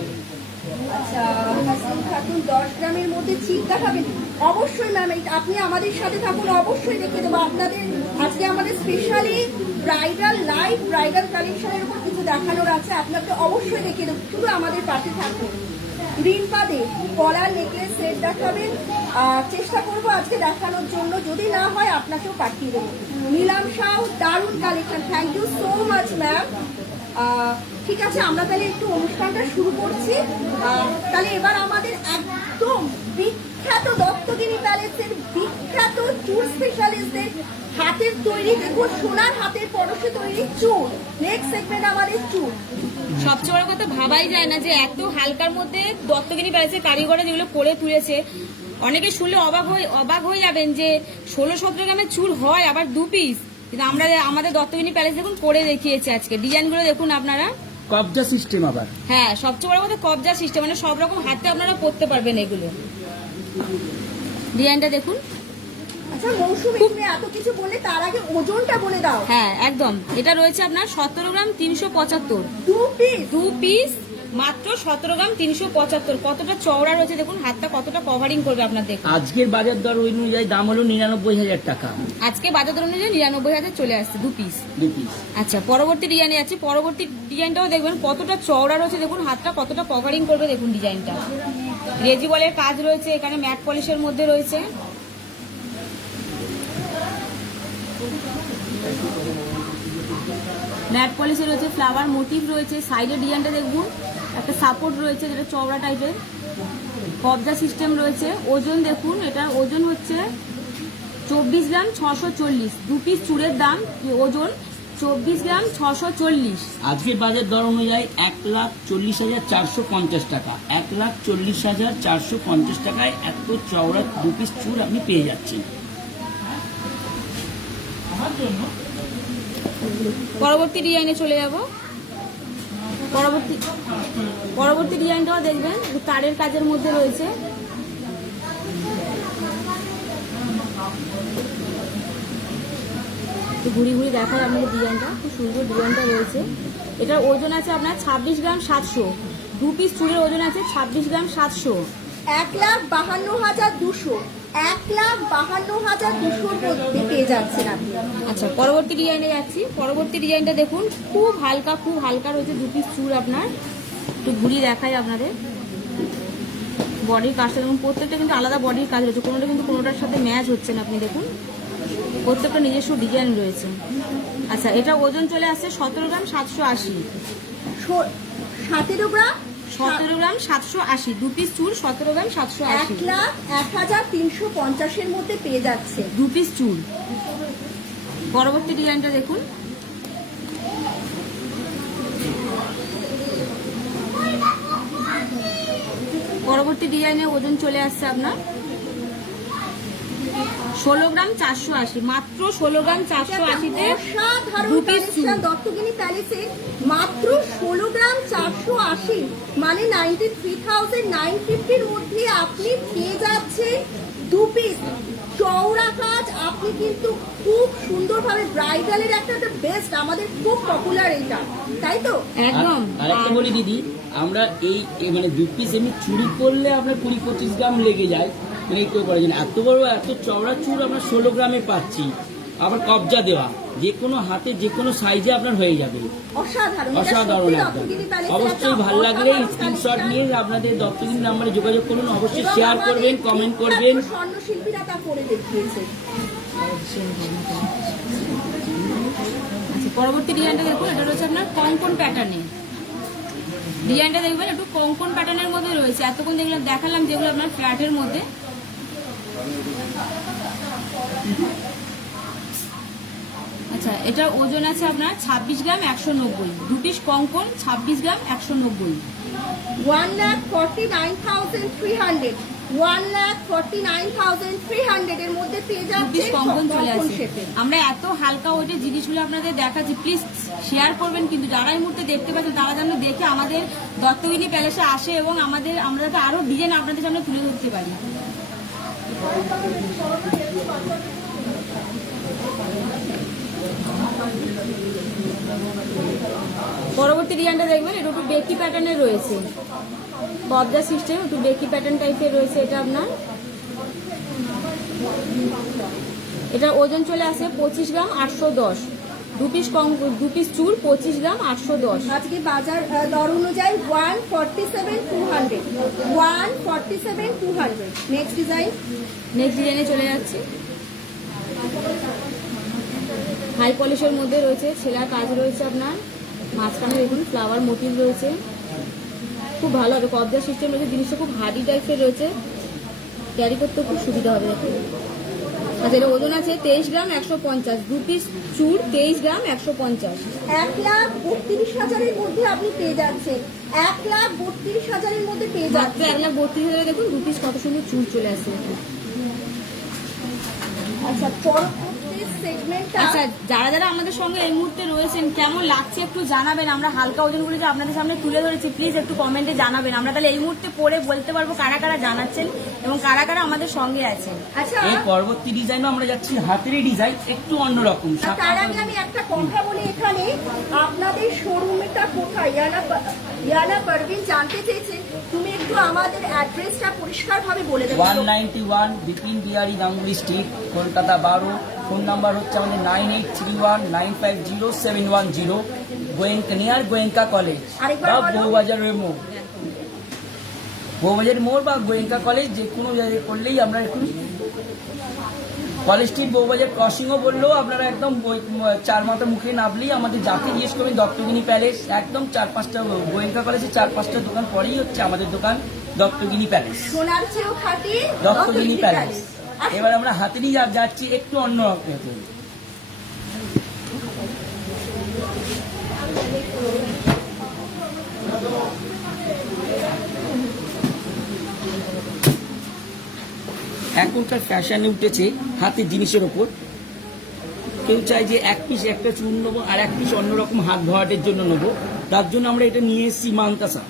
আচ্ছা, হাসিন খাতুন 10 গ্রামের মধ্যে চিপ দেখাবেন? অবশ্যই ম্যাম, আপনি আমাদের সাথে থাকুন, অবশ্যই দেখিয়ে দেবো আপনাদের। আজকে আমাদের স্পেশালি ব্রাইডাল লাইভ ব্রাইডাল কালেকশনের উপর কিছু দেখানোর আছে, আপনাকে অবশ্যই দেখিয়ে দেবো, শুধু আমাদের পাশে থাকুন। রিম্পা দে কলার নেকলেস সেট দেখাবেন? চেষ্টা করবো আজকে দেখানোর জন্য, যদি না হয় আপনাকেও পাঠিয়ে দেবো। নীলাম সাউ, দারুণ collection, thank you so much ma'am. ঠিক আছে, আমরা তাহলে একটু অনুষ্ঠানটা শুরু করছি। তাহলে এবার আমাদের একদম বিখ্যাত দত্তগিরি প্যালেসের বিখ্যাত চুল স্পেশালিস্টদের হাতের তৈরি, দেখুন সোনার হাতের পরশে তৈরি চুল। নেক্সট সেগমেন্ট আমাদের চুল। সবচেয়ে বড় কথা ভাবাই যায় না যে এত হালকার মধ্যে দত্তগিরি প্যালেসের কারিগররা যেগুলো করে তুলেছে, অনেকে শুনলে অবাক হয়ে যাবেন যে 16-17 গ্রামের চুল হয় আবার 2 পিস। কিন্তু আমরা আমাদের দত্তগিরি প্যালেস দেখুন করে দেখিয়েছি আজকে। ডিজাইনগুলো দেখুন আপনারা, কবজা সিস্টেম আবার। হ্যাঁ, সবচেয়ে বড় কথা কবজা সিস্টেম, মানে সব রকম হাতে আপনারা পরতে পারবেন এগুলো। ডিজাইনটা দেখুন। আচ্ছা মৌসুমী, তুমি এত কিছু বলে তার আগে ওজনটা বলে দাও। হ্যাঁ একদম, এটা রয়েছে আপনার 17 গ্রাম 375। 2 পিস মাত্র 17 গ্রাম 375। কতটা চওড়া রয়েছে দেখুন, হাতটা কতটা কভারিং করবে আপনার দেখুন। আজকের বাজার দর অনুযায়ী দাম হলো 99,000 টাকা। আজকে বাজার দর অনুযায়ী 99,000 চলে আসছে 2 পিস। আচ্ছা, পরবর্তী ডিজাইনে আছে। পরবর্তী ডিজাইনটাও দেখবেন কতটা চওড়া রয়েছে দেখুন, হাতটা কতটা কভারিং করবে দেখুন ডিজাইনটা। রেজি বলের কাজ রয়েছে এখানে, ম্যাট পলিশের মধ্যে রয়েছে। ম্যাট পলিশে রয়েছে, ফ্লাওয়ার মোটিভ রয়েছে। সাইডের ডিজাইনটা দেখুন, একটা সাপোর্ট রয়েছে যেটা চওড়া টাইপের। কবজা সিস্টেম রয়েছে। ওজন দেখুন, এটার ওজন হচ্ছে 24 গ্রাম 640। 2 পিস চুড়ের দাম ওজন 24 গ্রাম 640। আজকের বাজার দর অনুযায়ী 1,40,450 টাকা। 1,40,450 টাকায় এত চওড়া 2 পিস চুড় আপনি পেয়ে যাচ্ছেন। পরবর্তী ডিজাইনে চলে যাব। পরবর্তী ডিজাইনটাও দেখবেন, তারের কাজের মধ্যে রয়েছে। ঘুরি ঘুরি দেখায় আপনাদের ডিজাইনটা, খুব সুন্দর ডিজাইনটা রয়েছে। এটার ওজন আছে আপনার 26 গ্রাম 700। 2 পিস চুড়ের ওজন আছে 26 গ্রাম 700। 1,52,200। 1,52,200 মধ্যে পেয়ে যাচ্ছেন আপনি। আচ্ছা, পরবর্তী ডিজাইনে যাচ্ছি। পরবর্তী ডিজাইনটা দেখুন, খুব হালকা রয়েছে 2 পিস চুড় আপনার। একটু ঘুরিয়ে দেখাই আপনাদের। বডির কাজটা দেখুন, প্রত্যেকটা কিন্তু আলাদা বডির কাজ রয়েছে, কোনোটা কিন্তু কোনোটার সাথে ম্যাচ হচ্ছে না। আপনি দেখুন প্রত্যেকটা নিজস্ব ডিজাইন রয়েছে। আচ্ছা, এটা ওজন চলে আসছে 17 গ্রাম 780। 17 গ্রাম 17 গ্রাম 780, 2 পিস চুল 17 গ্রাম 780, 1,01,350 মধ্যে পেয়ে যাচ্ছে। 2 পিস চুল। পরবর্তী ডিজাইনটা দেখুন, পরবর্তী ডিজাইনের ওজন চলে আসছে আপনার 16 গ্রাম 480, মাত্র 16 গ্রাম 480-তে অসাধারণ 2 পিস চুল। কালেকশন দত্তগিনি প্যালেসে মাত্র 16 গ্রাম 480, মানে 93,950 মধ্যে আপনি পেয়ে যাচ্ছেন 2 পিস চওড়া কাজ। আপনি কিন্তু খুব সুন্দরভাবে ব্রাইডালের একটা বেস্ট, আমাদের খুব পপুলার এটা, তাই তো? একদম। আর একটা বলি দিদি, আমরা এই মানে 2 পিস এমনি চুরি করলে আপনার 20-25 গ্রাম লেগে যায়, মানে কেউ করা যায় না। এত বড় এত চওড়া চুল আমরা 16 গ্রামে পাচ্ছি, আবার কবজা দেওয়া, যে কোনো হাতে যে কোনো সাইজে আপনার হয়ে যাবে। অসাধারণ, এটা অসাধারণ সত্যি একদম। দত্তগিনি প্যালেসের অবশ্যই একটা ভালো লাগলে অসাধারণ স্ক্রিনশট collection। নিয়ে আপনাদের দত্তগিনি নাম্বারে যোগাযোগ করুন, অবশ্যই এবং শেয়ার আমাদের করবেন, কমেন্ট বিখ্যাত করবেন। স্বর্ণশিল্পীরা তা করে দেখিয়েছে। আচ্ছা, পরবর্তী ডিজাইনটা দেখুন, এটা রয়েছে আপনার কঙ্কন প্যাটার্নে। ডিজাইনটা দেখবেন একটু কঙ্কন প্যাটার্নের মধ্যে রয়েছে। এতক্ষণ দেখালাম যেগুলো আপনার ফ্ল্যাটের মধ্যে। আচ্ছা, এটা ওজন আছে আপনার 26 গ্রাম 190, 2 পিস কঙ্কন 26 গ্রাম 190। 1,49,300, 1,49,300 এর মধ্যে পেয়ে 2 যাচ্ছে পিস কঙ্কন চলে কঙ্কন আসে। শেপে। আমরা এত হালকা ওয়েটের জিনিসগুলো আপনাদের দেখাচ্ছি, প্লিজ শেয়ার করবেন। কিন্তু যারা এই মুহূর্তে দেখতে পাচ্ছেন তারা যেন দেখে আমাদের দত্তগিনি প্যালেসে আসে এবং আমরা যাতে আরো ডিজাইন আপনাদের সামনে তুলে ধরতে পারি। পরবর্তী ডিজাইনটা দেখবেন, এটা একটু বেকি প্যাটার্নের রয়েছে, কবজা সিস্টেম, একটু বেকি প্যাটার্ন টাইপের রয়েছে। এটা আপনার, এটা ওজন চলে আসে 25 গ্রাম 810, 2 পিস চুল 25 গ্রাম 810। আজকে বাজার দর অনুযায়ী 147,200, 147,200। নেক্সট ডিজাইন, নেক্সট ডিজাইনে চলে যাচ্ছে। হাই পলিশের মধ্যে রয়েছে, ছেলার কাজ রয়েছে আপনার, মাঝখানে দেখুন ফ্লাওয়ার মোটিভ রয়েছে, খুব ভালো হবে। কবজা সিস্টেম রয়েছে, জিনিসটা খুব হার্ডি টাইপের রয়েছে, ক্যারি করতে খুব সুবিধা হবে। দেখুন, আচ্ছা, এটা ওজন আছে 23 গ্রাম 150, 2 পিস চুল 23 গ্রাম 150। 1,32,000 মধ্যে আপনি পেয়ে যাচ্ছেন, 1,32,000 মধ্যে পেয়ে মাত্র যাচ্ছেন। 1,32,000। দেখুন 2 পিস কত সুন্দর চুল চলে আসে। আচ্ছা, পরবর্তী সেগমেন্টটা, আচ্ছা, যারা যারা আমাদের সঙ্গে এই মুহূর্তে রয়েছেন কেমন লাগছে একটু জানাবেন। আমরা হালকা ওজনগুলো যে আপনাদের সামনে তুলে ধরেছি, প্লিজ একটু কমেন্টে জানাবেন। আমরা তাহলে এই মুহূর্তে পরে বলতে পারবো কারা কারা জানাচ্ছেন এবং কারা কারা আমাদের সঙ্গে আছেন। আচ্ছা, এই পরবর্তী ডিজাইনও আমরা যাচ্ছি হাতেরই ডিজাইন, একটু অন্যরকম। তার আগে আমি একটা কথা বলি, এখানে আপনাদের শোরুমটা কোথায়? ইয়ানা পারভিন জানতে চেয়েছেন, তুমি একটু আমাদের অ্যাড্রেসটা পরিষ্কারভাবে বলে দেবে। 191 Bipin Bihari Ganguly street, Kolkata 12। Phone number হচ্ছে আমাদের 9831950710, নিয়ার গোয়েঙ্কা কলেজ আরেকবার বা বলো। বউবাজারের মোড়, বউবাজারের মোড় বা গোয়েঙ্কা কলেজ যে কোনো জায়গায় করলেই আমরা একটু, কলেজ স্ট্রিট বউবাজার ক্রসিংও বললেও আপনারা একদম চার মাথা মুখে নামলেই আমাদের যাকে জিজ্ঞেস করবেন দত্তগিনি প্যালেস, একদম 4-5টা গোয়েঙ্কা কলেজে 4-5টা দোকান পরেই হচ্ছে আমাদের দোকান দত্তগিনি প্যালেস, সোনার চেয়েও খাঁটি দত্তগিনি প্যালেস। প্যালেস। এবার আমরা হাতেরই যাচ্ছি একটু অন্য রকম। এখনকার ফ্যাশনে উঠেছে হাতের জিনিসের ওপর, কেউ চায় যে এক পিস একটা চুল নেবো আর এক পিস অন্যরকম হাত ভরাটের জন্য নেবো, তার জন্য আমরা এটা নিয়ে এসেছি মানতাসা।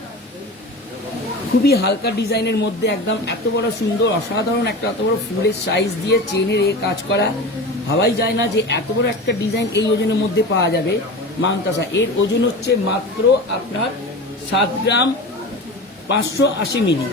খুবই হালকা ডিজাইনের মধ্যে একদম এত বড় সুন্দর অসাধারণ একটা এত বড় ফুলের সাইজ দিয়ে চেনের কাজ করা, ভাবাই যায় না যে এত বড় একটা ডিজাইন এই ওজনের মধ্যে পাওয়া যাবে। মানতাসা এর ওজন হচ্ছে মাত্র আপনার 7 গ্রাম 580 মিলি।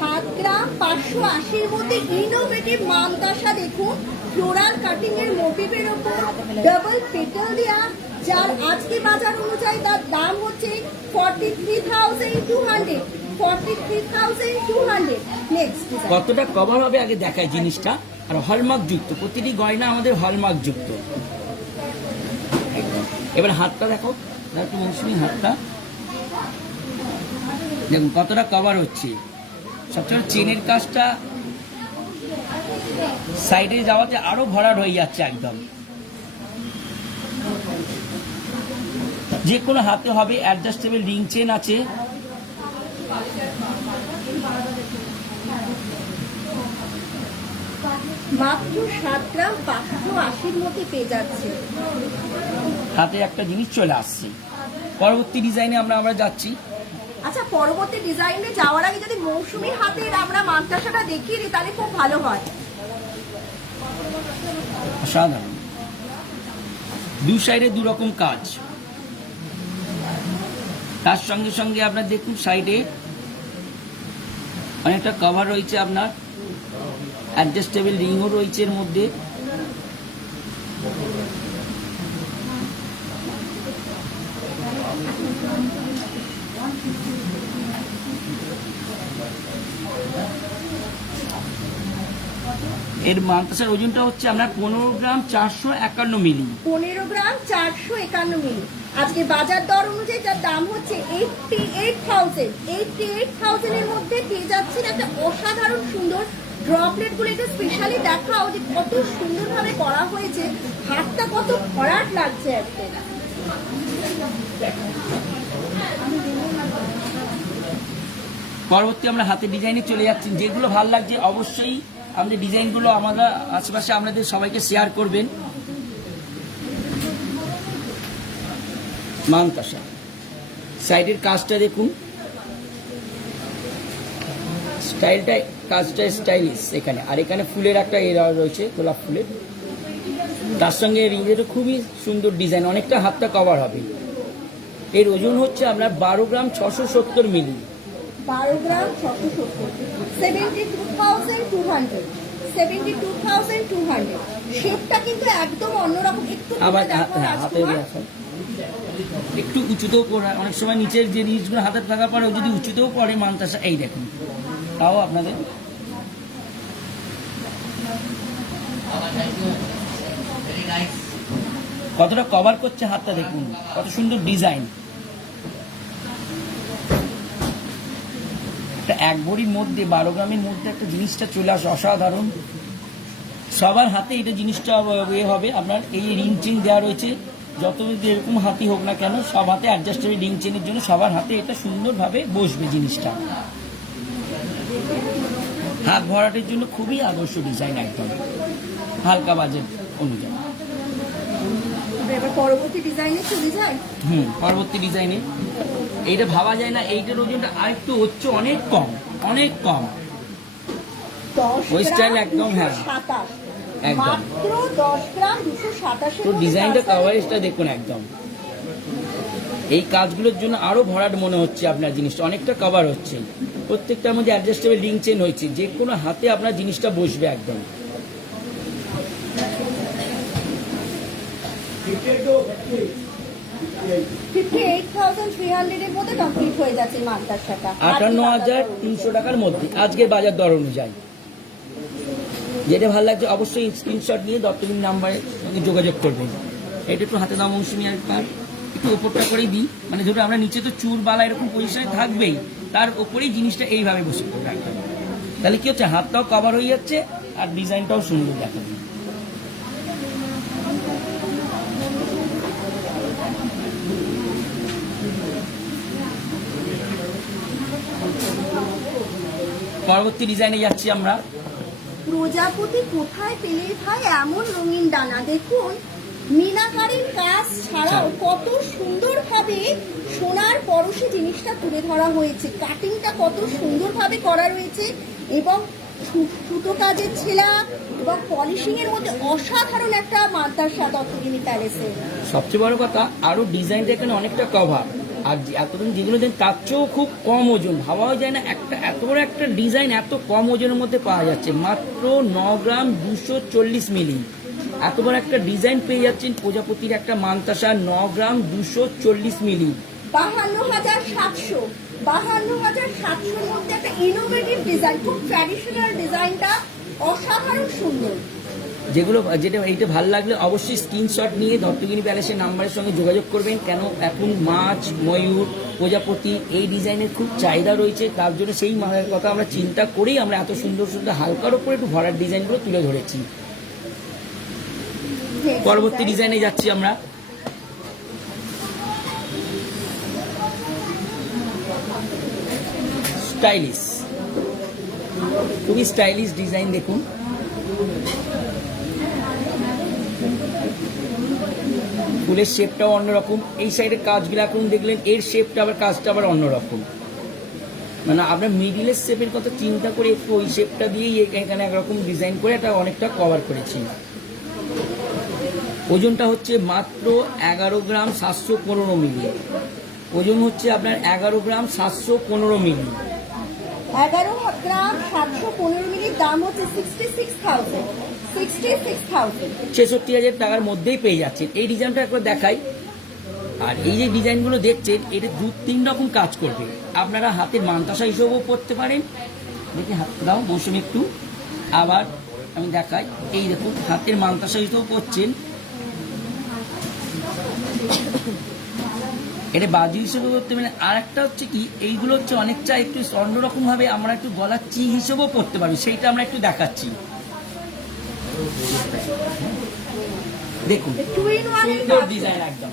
7 গ্রাম 580-র মধ্যে ইনোভেটিভ মানতাসা দেখুন, ফ্লোরাল কাটিং এর মোটিভের উপর ডাবল পেটাল দেয়া, যার আজকে বাজার অনুযায়ী তার দাম হচ্ছে 43,200। 43,200। নেক্সট কতটা কভার হবে আগে দেখায় জিনিসটা, আর হলমার্ক যুক্ত, প্রতিটি গয়না আমাদের হলমার্ক যুক্ত। এবার হাতটা দেখো, একটু মৌসুমি হাতটা দেখুন কতটা কভার হচ্ছে। সবচেয়ে চেনের কাজটা সাইডে যাওয়াতে আরো ভরাট হয়ে যাচ্ছে একদম। যে কোনো হাতে হবে, অ্যাডজাস্টেবল রিং চেন আছে। মাত্র 7 গ্রাম 580-র মধ্যে পেয়ে যাচ্ছে। হাতে একটা জিনিস চলে আসছে। পরবর্তী ডিজাইনে আমরা যাচ্ছি। আচ্ছা, পরবর্তী ডিজাইনে যাওয়ার আগে যদি মৌসুমীর হাতের আমরা মানতাসাটা দেখিয়ে দিই তাহলে খুব ভালো হয়। অসাধারণ, দু সাইডে দু রকম কাজ। তার সঙ্গে সঙ্গে আপনার দেখুন সাইডে অনেকটা কভার রয়েছে, আপনার অ্যাডজাস্টেবল রিংও রয়েছে এর মধ্যে। এর মানতাসার ওজনটা হচ্ছে আপনার 15 গ্রাম 451 মিলি। 15 গ্রাম 451 মিলি। আজকে বাজার দর অনুযায়ী যার দাম হচ্ছে 88,000। 88,000 এর মধ্যে পেয়ে যাচ্ছেন একটা অসাধারণ সুন্দর ড্রপলেট গুলো। এটা স্পেশালি দেখাও যে কত সুন্দরভাবে করা হয়েছে, হাতটা কত ভরাট লাগছে একদম। পরবর্তী আমরা হাতের ডিজাইনে চলে যাচ্ছি। যেগুলো ভালো লাগছে অবশ্যই আমাদের ডিজাইনগুলো আমরা আশেপাশে আপনাদের সবাইকে শেয়ার করবেন। মানতাসা সাইডের কাজটা দেখুন, স্টাইলটা কাজটা স্টাইলিশ এখানে, আর এখানে ফুলের একটা এরা রয়েছে, গোলাপ ফুলের। তার সঙ্গে রিংয়েরও খুবই সুন্দর ডিজাইন, অনেকটা হাতটা কভার হবে। এর ওজন হচ্ছে আপনার 12 গ্রাম 670 মিলি। 12 গ্রাম 670, 72,200। 72,200। শেপটা কিন্তু একদম অন্যরকম। একটু আবার দেখো হাতে রাজকুমার। একটু উঁচুতেও পড়ে, অনেক সময় নিচের যে জিনিসগুলো হাতের থাকার পরেও যদি উঁচুতেও পড়ে মানতাসা, এই দেখুন তাও আপনাদের কতটা কভার করছে হাতটা দেখুন, কত সুন্দর ডিজাইন। এক ভরির মধ্যে 12 গ্রামের মধ্যে একটা জিনিসটা চলে আসে, অসাধারণ। সবার হাতে এটা জিনিসটা এ হবে আপনার। এই রিং চেন দেওয়া রয়েছে, যত যেরকম হাতি হোক না কেন সব হাতে অ্যাডজাস্টেবল রিং চেনের জন্য সবার হাতে এটা সুন্দরভাবে বসবে জিনিসটা। হাত ভরাটের জন্য খুবই আদর্শ ডিজাইন, একদম হালকা বাজেট অনুযায়ী। এবার পরবর্তী ডিজাইনে চলে যায়। পরবর্তী ডিজাইনে এইটা ভাবা যায় না, এইটার ওজনটা আরেকটু হচ্ছে অনেক কম, অনেক কম। 10 ওই স্টাইল গ্রাম একদম, হ্যাঁ 227। একদম। মাত্র 10 গ্রাম 227। তো ডিজাইনটা কাভারেজটা দেখুন একদম। এই কাজগুলোর জন্য আরো ভরাট মনে হচ্ছে আপনার জিনিসটা, অনেকটা কভার হচ্ছে। প্রত্যেকটার মধ্যে অ্যাডজাস্টেবল রিং চেন হয়েছে, যে কোনো হাতে আপনার জিনিসটা বসবে একদম। 58,300 এর মধ্যে কমপ্লিট হয়ে যাচ্ছে মানতাসাটা। 58,300 টাকার মধ্যে আজকে বাজার দর অনুযায়ী। যেটা ভালো লাগছে অবশ্যই স্ক্রিনশট নিয়ে দপ্তরির নাম্বারের সঙ্গে যোগাযোগ করবেন। এটা একটু হাতে দাও মৌসুমি, একবার একটু ওপরটা করেই দিই, মানে ধরো আমরা নিচে তো চুর বালা এরকম পজিশনে থাকবেই, তার ওপরেই জিনিসটা এইভাবে বসে পড়বে একদম। তাহলে কি হচ্ছে, হাতটাও কভার হয়ে যাচ্ছে আর ডিজাইনটাও সুন্দর দেখাবে। পরবর্তী ডিজাইনে যাচ্ছি আমরা। প্রজাপতি কোথায় পেলে ভাই এমন রঙিন ডানা? দেখুন মিনাকারীর কাজ ছাড়াও কত সুন্দরভাবে সোনার পরশে জিনিসটা তুলে ধরা হয়েছে। কাটিংটা কত সুন্দরভাবে করা রয়েছে এবং সুতো কাজের ছেলা এবং পলিশিং এর মধ্যে অসাধারণ একটা মানতাসা দত্তগিনি প্যালেসে। সবচেয়ে বড় কথা আরো ডিজাইনটা এখানে অনেকটা কভার, আর এতদিন যেগুলো দেন তার চেয়েও খুব কম ওজন, ভাবাও যায় না একটা এত বড় একটা ডিজাইন এত কম ওজনের মধ্যে পাওয়া যাচ্ছে। মাত্র 9 গ্রাম 240 মিলি এত বড় একটা ডিজাইন পেয়ে যাচ্ছেন। প্রজাপতির একটা মানতাসা 9 গ্রাম 240 মিলি 52,700 52,700 মধ্যে একটা ইনোভেটিভ ডিজাইন, খুব ট্র্যাডিশনাল ডিজাইনটা অসাধারণ সুন্দর। যেটা এইটা ভালো লাগলে অবশ্যই স্ক্রিনশট নিয়ে দত্তগিরি প্যালেসের নাম্বারের সঙ্গে যোগাযোগ করবেন। কেন এখন মাছ, ময়ূর, প্রজাপতি এই ডিজাইনের খুব চাহিদা রয়েছে, তার জন্য সেই কথা আমরা চিন্তা করেই আমরা এত সুন্দর সুন্দর হালকার উপরে একটু ভরার ডিজাইনগুলো তুলে ধরেছি। পরবর্তী ডিজাইনে যাচ্ছি আমরা। স্টাইলিশ, খুবই স্টাইলিশ ডিজাইন দেখুন। ফুলের শেপটাও অন্যরকম, এই সাইডের কাজগুলো এখন দেখলেন এর শেপটা আবার কাজটা আবার অন্যরকম, মানে আপনার মিডিলের শেপের কথা চিন্তা করে একটু ওই শেপটা দিয়েই এখানে একরকম ডিজাইন করে এটা অনেকটা কভার করেছি। ওজনটা হচ্ছে মাত্র 11 গ্রাম 715 মিলি। ওজন হচ্ছে আপনার 11 গ্রাম 715 মিলি। 11 গ্রাম 715 মিলি, দাম হচ্ছে 66,000 66,000 টাকার মধ্যেই পেয়ে যাচ্ছেন। এই ডিজাইনটা একবার দেখাই। আর এই যে ডিজাইনগুলো দেখছেন এটা 2-3 রকম কাজ করবে। আপনারা হাতের মানতাসা হিসেবেও পরতে পারেন, দেখি হাত দাও মৌসুমি একটু, আবার আমি দেখাই। এই দেখুন হাতের মানতাসা হিসেবেও পরছেন, এটা বাজু হিসেবে করতে পারেন। আর একটা হচ্ছে কি, এইগুলো হচ্ছে অনেকটা একটু অন্যরকম ভাবে আমরা একটু গলার চি হিসেবেও পরতে পারি, সেইটা আমরা একটু দেখাচ্ছি। দেখুন সুন্দর ডিজাইন একদম,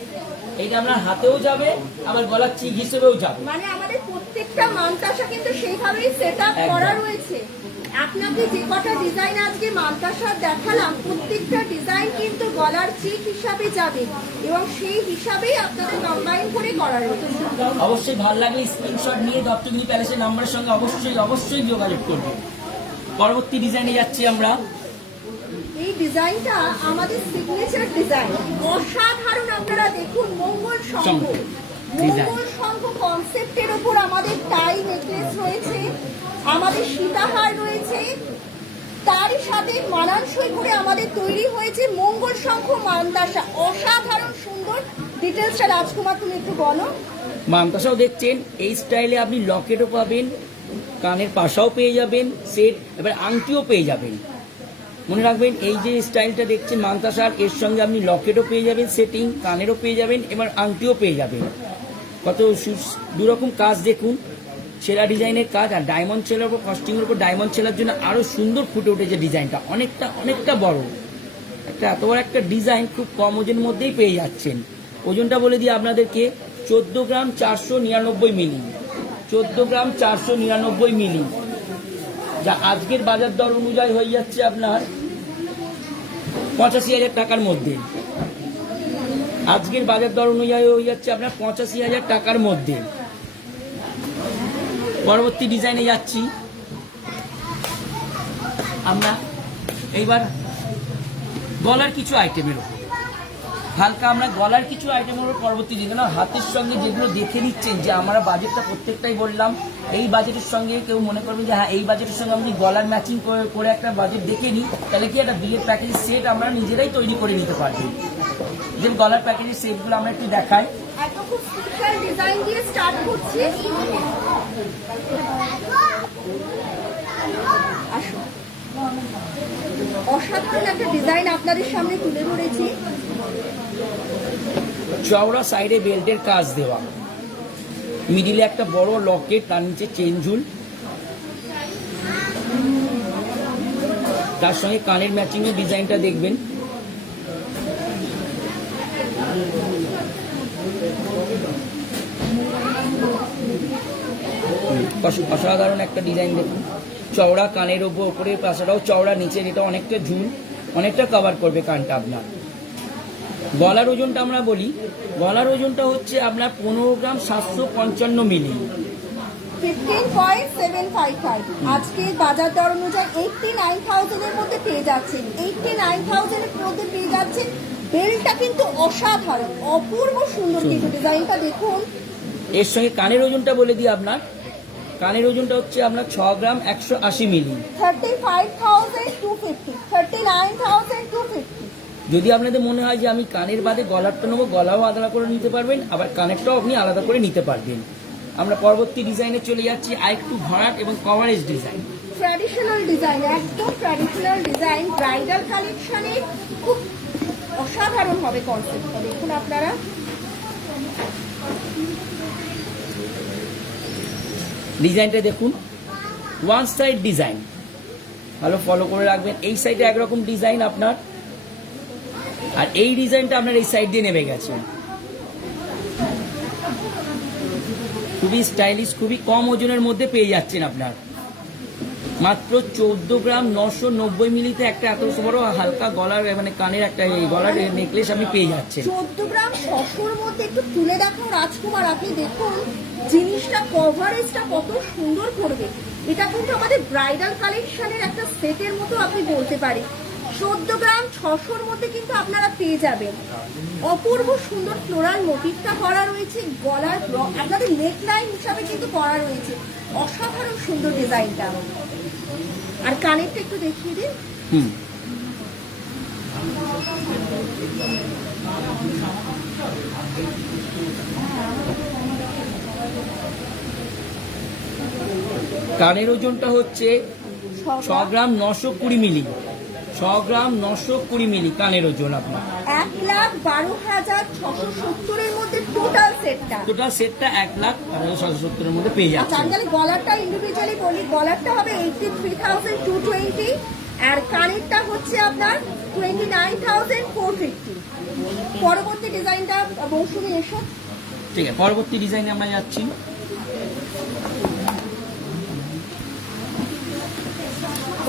এইটা আপনার হাতেও যাবে আবার গলার চিক হিসেবেও যাবে। মানে আমাদের প্রত্যেকটা মানতাসা কিন্তু সেইভাবেই সেটআপ করা রয়েছে। আপনাকে যে কটা ডিজাইন আজকে মানতাসা দেখালাম, প্রত্যেকটা ডিজাইন কিন্তু গলার চিক হিসাবে যাবে এবং সেই হিসাবেই আপনাদের কম্বাইন করে করা রয়েছে। অবশ্যই ভালো লাগলে স্ক্রিনশট নিয়ে দত্তগিরি প্যালেসের নাম্বারের সঙ্গে অবশ্যই যোগাযোগ করবে। পরবর্তী ডিজাইনে যাচ্ছি আমরা। এই ডিজাইনটা আমাদের সিগনেচার ডিজাইন, অসাধারণ। আপনারা দেখুন মঙ্গল শঙ্খ কনসেপ্টের উপর আমাদের টাই নেকলেস রয়েছে, আমাদের সীতাহার রয়েছে, তারই সাথে মানানসই করে আমাদের তৈরি হয়েছে মঙ্গল শঙ্খ মানতাসা, অসাধারণ সুন্দর। ডিটেলসটা রাজকুমার তুমি একটু বলো। মানতাসাও দেখছেন এই স্টাইলে আপনি লকেটও পাবেন, কানের পাশাও পেয়ে যাবেন, সেট এবার আংটিও পেয়ে যাবেন। মনে রাখবেন এই যে স্টাইলটা দেখছেন মানতাসার, এর সঙ্গে আপনি লকেটও পেয়ে যাবেন, সেটিং কানেরও পেয়ে যাবেন, এবার আংটিও পেয়ে যাবেন। কত দুরকম কাজ দেখুন, সেরা ডিজাইনের কাজ। আর ডায়মন্ড ছেলার উপর, কস্টিংয়ের উপর ডায়মন্ড ছেলার জন্য আরও সুন্দর ফুটে উঠেছে ডিজাইনটা, অনেকটা বড় একটা এত বড় একটা ডিজাইন খুব কম ওজনের মধ্যেই পেয়ে যাচ্ছেন। ওজনটা বলে দিই আপনাদেরকে, 14 গ্রাম 499 মিলি, 14 গ্রাম 499 মিলি, যা আজকের বাজার দর অনুযায়ী হয়ে যাচ্ছে আপনার 85,000 টাকার মধ্যে। আজকের বাজার দর অনুযায়ী হয়ে যাচ্ছে আপনার 85,000 টাকার মধ্যে। পরবর্তী ডিজাইনে যাচ্ছি আমরা। এইবার গলার কিছু আইটেমের উপর হালকা আমরা গলার কিছু আইটেমের উপর পরবর্তী যেগুলো হাতের সঙ্গে যেগুলো দেখে নিচ্ছেন, যে আমরা বাজেটটা প্রত্যেকটাই বললাম, এই বাজেটের সঙ্গে কেউ মনে করবেন যে হ্যাঁ এই বাজেটের সঙ্গে আমি গলার ম্যাচিং করে একটা বাজেট দেখে নিই, তাহলে কি একটা বিয়ের প্যাকেজ সেট আমরা নিজেরাই তৈরি করে নিতে পারবো। যে গলার প্যাকেজের সেটগুলো আমরা একটু দেখাই। একটা খুব স্পেশাল ডিজাইন দিয়ে স্টার্ট করছি। আসো, অসাধারণ একটা ডিজাইন আপনাদের সামনে তুলে ধরেছি। চওড়া সাইডে বেল্টের কাজ দেওয়া, মিডিলে একটা বড় লকেট, তার নিচে চেন ঝুল, তার সঙ্গে কানের ম্যাচিং এর ডিজাইনটা দেখবেন। অসাধারণ একটা ডিজাইন দেখুন, চওড়া কানের উপরে পাশাটাও চওড়া, নিচে যেটা অনেকটা ঝুল, অনেকটা কভার করবে কানটা আপনার। গলার ওজনটা আমরা বলি, গলার ওজনটা হচ্ছে আপনার 15 গ্রাম 755 মিলি, 15.755। আজকে বাজার দর অনুযায়ী 89,000 এর মধ্যে পেয়ে যাচ্ছেন, 89,000 এর মধ্যে পেয়ে যাচ্ছেন। বেলটা কিন্তু অসাধারণ, অপূর্ব সুন্দর কিন্তু ডিজাইনটা দেখুন। এর সঙ্গে কানের ওজনটা বলে দিই আপনার। কানের ওজনটা হচ্ছে আপনার 6 গ্রাম 180 মিলি। 35,250, 39,250। যদি আপনাদের মনে হয় যে আমি কানের বাদে গলারটা নেবো, গলাও আলাদা করে নিতে পারবেন, আবার কানেরটাও আপনি আলাদা করে নিতে পারবেন। আমরা পরবর্তী ডিজাইনে চলে যাচ্ছি, আরেকটু ভরাট এবং কভারেজ ডিজাইন। ট্র্যাডিশনাল ডিজাইন, একদম ট্র্যাডিশনাল ডিজাইন, ব্রাইডাল কালেকশনে খুব অসাধারণ হবে কনসেপ্টটা। দেখুন আপনারা, ডিজাইনটা দেখুন, ওয়ান সাইড ডিজাইন, ভালো ফলো করে রাখবেন। এই সাইডে একরকম ডিজাইন আপনার, আর এই ডিজাইনটা আপনার এই সাইড দিয়ে নেমে গেছে। খুবই স্টাইলিশ, খুবই কম ওজনের মধ্যে পেয়ে যাচ্ছেন আপনার। মাত্র 14 গ্রাম 990 মিলিতে একটা এত বড় হালকা গলার মানে কানের একটা গলার নেকলেস আপনি পেয়ে যাচ্ছেন। 14 গ্রাম 600-র মধ্যে একটু তুলে দেখাও রাজকুমার, আপনি দেখুন জিনিসটা কভারেজটা কত সুন্দর করবে। এটা কিন্তু আমাদের ব্রাইডাল কালেকশনের একটা সেটের মতো আপনি বলতে পারি। 14 গ্রাম 600-র মধ্যে কিন্তু আপনারা পেয়ে যাবেন। অপূর্ব সুন্দর ফ্লোরাল মোটিভটা করা রয়েছে, গলার আপনাদের নেক লাইন হিসাবে কিন্তু করা রয়েছে। অসাধারণ সুন্দর ডিজাইনটা। আর কানেরটা একটু দেখিয়ে দিন। কানের ওজনটা হচ্ছে 6 গ্রাম 920 মিলি। 6 গ্রাম 920 মিলি কানের ওজন আপনার। 1,12,670-এর মধ্যে টোটাল সেটটা। টোটাল সেটটা 1,12,670-এর মধ্যে পেয়ে আচ্ছা, যাচ্ছে। আমি তাহলে গলারটা ইন্ডিভিজুয়ালি বলি। গলারটা হবে 83,220, আর কানেরটা হচ্ছে আপনার 29,450। পরবর্তী ডিজাইনটা মৌসুমী এসো। ঠিক আছে, পরবর্তী ডিজাইনে আমরা যাচ্ছি।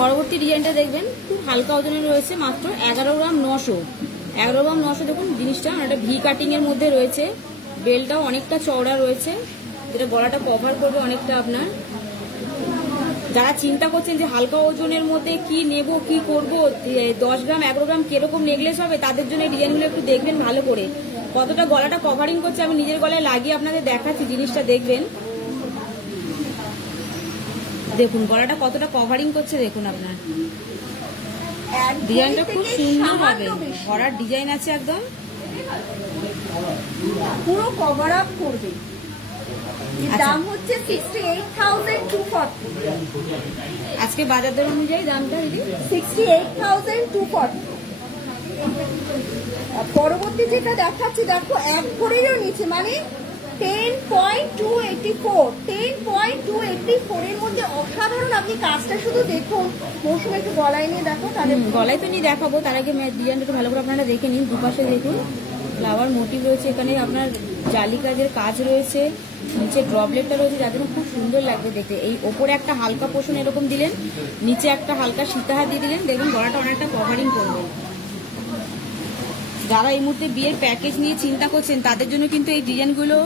পরবর্তী ডিজাইনটা দেখবেন, খুব হালকা ওজনের রয়েছে, মাত্র 11 গ্রাম 900। 11 গ্রাম 900 দেখুন জিনিসটা, একটা ভি কাটিং এর মধ্যে রয়েছে, বেলটাও অনেকটা চওড়া রয়েছে, যেটা গলাটা কভার করবে অনেকটা আপনার। যারা চিন্তা করছেন যে হালকা ওজনের মধ্যে কি নেব, কি করব, 10 গ্রাম 11 গ্রাম কিরকম নেকলেস হবে, তাদের জন্য এই ডিজাইনগুলো একটু দেখবেন ভালো করে, কতটা গলাটা কভারিং করছে। আমি নিজের গলায় লাগিয়ে আপনাদের দেখাচ্ছি, জিনিসটা দেখবেন। দেখুন গলাটা কতটা কভারিং করছে, দেখুন আপনার ডিজাইনটা খুব সুন্দর হবে। ভরার ডিজাইন আছে একদম, পুরো কভার আপ করবে। দাম হচ্ছে 68,240। আজকে বাজার দর অনুযায়ী দামটা দিদি 68,240। পরবর্তী যেটা দেখাচ্ছি, দেখো এক ভরিরও নিচে, মানে 10.284, 10.284 এর মধ্যে অসাধারণ। আপনি কাজটা শুধু দেখুন, মৌসুম একটু গলায় নিয়ে দেখো, তাহলে গলায় তো নিয়ে দেখাবো, তার আগে ডিজাইনটা একটু ভালো করে আপনারা দেখে নিন। দুপাশে দেখুন ফ্লাওয়ার মোটিভ রয়েছে, এখানে আপনার জালি কাজের কাজ রয়েছে, নিচে ড্রপলেটটা রয়েছে, যার জন্য খুব সুন্দর লাগবে দেখতে। এই ওপরে একটা হালকা পোষণ এরকম দিলেন, নিচে একটা হালকা সীতাহার দিয়ে দিলেন, দেখুন গলাটা অনেকটা কভারিং করবে। যারা এই মুহূর্তে বিয়ের প্যাকেজ নিয়ে চিন্তা করছেন, তাদের জন্য কিন্তু এই ডিজাইনগুলো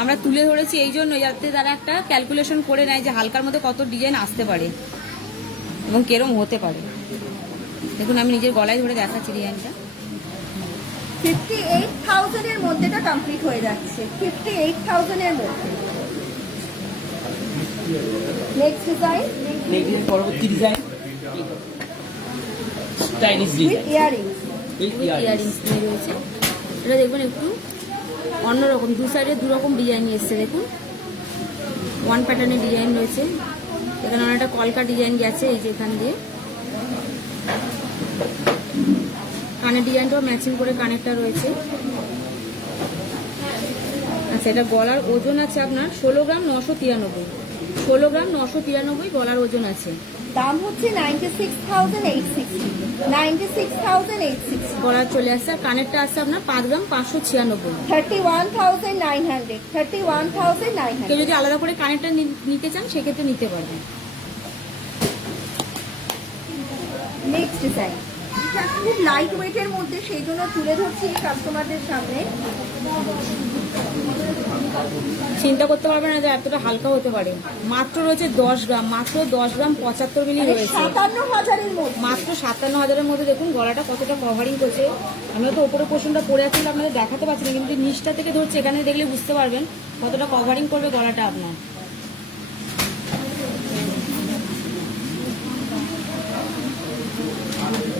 আমরা তুলে ধরেছি এই জন্য, যাতে তারা একটা ক্যালকুলেশন করে নেয় যে হালকার মধ্যে কত ডিজাইন আসতে পারে এবং কেরম হতে পারে। দেখুন আমি নিজের গলায় ধরে দেখাচ্ছি ডিজাইনটা। 58,000 এর মধ্যেটা কমপ্লিট হয়ে যাচ্ছে, 58,000 এর মধ্যে। নেক্সট ডিজাইন, দেখবেন পরবর্তী design, stylish with design earrings. Earrings রয়েছে, এটা দেখবেন একটু অন্যরকম, দু সাইডে দু রকম ডিজাইন এসছে। দেখুন ওয়ান প্যাটার্নের ডিজাইন রয়েছে, এখানে অনেকটা কলকা ডিজাইন গেছে, এই যে এখান দিয়ে কানের ডিজাইনটাও ম্যাচিং করে কানেরটা রয়েছে। আচ্ছা, এটা গলার ওজন আছে আপনার 16 গ্রাম 993। 16 গ্রাম 993 গলার ওজন আছে। দাম হচ্ছে 96,860, 96,860। গলার চলে আসছে, আর কানেরটা আসছে আপনার 5 গ্রাম 596। 31,900, 31,900। কেউ যদি আলাদা করে কানেরটা নিতে চান সেক্ষেত্রে নিতে পারবেন। নেক্সট ডিজাইন, এটা খুব লাইট ওয়েটের মধ্যে, সেই জন্য তুলে ধরছি কাস্টমারদের সামনে। চিন্তা করতে পারবেন না যে এতটা হালকা হতে পারে। মাত্র রয়েছে 10 গ্রাম, মাত্র 10 গ্রাম 75 মিলি রয়েছে, 57,000-এর মধ্যে। মাত্র 57,000-এর মধ্যে। দেখুন গলাটা কতটা কভারিং করছে। আমি তো উপরে পোর্শনটা পরে আছি, আপনাদের দেখাতে পারছি না, কিন্তু নিচটা থেকে ধরছে, এখানে দেখলে বুঝতে পারবেন কতটা কভারিং করবে গলাটা আপনার।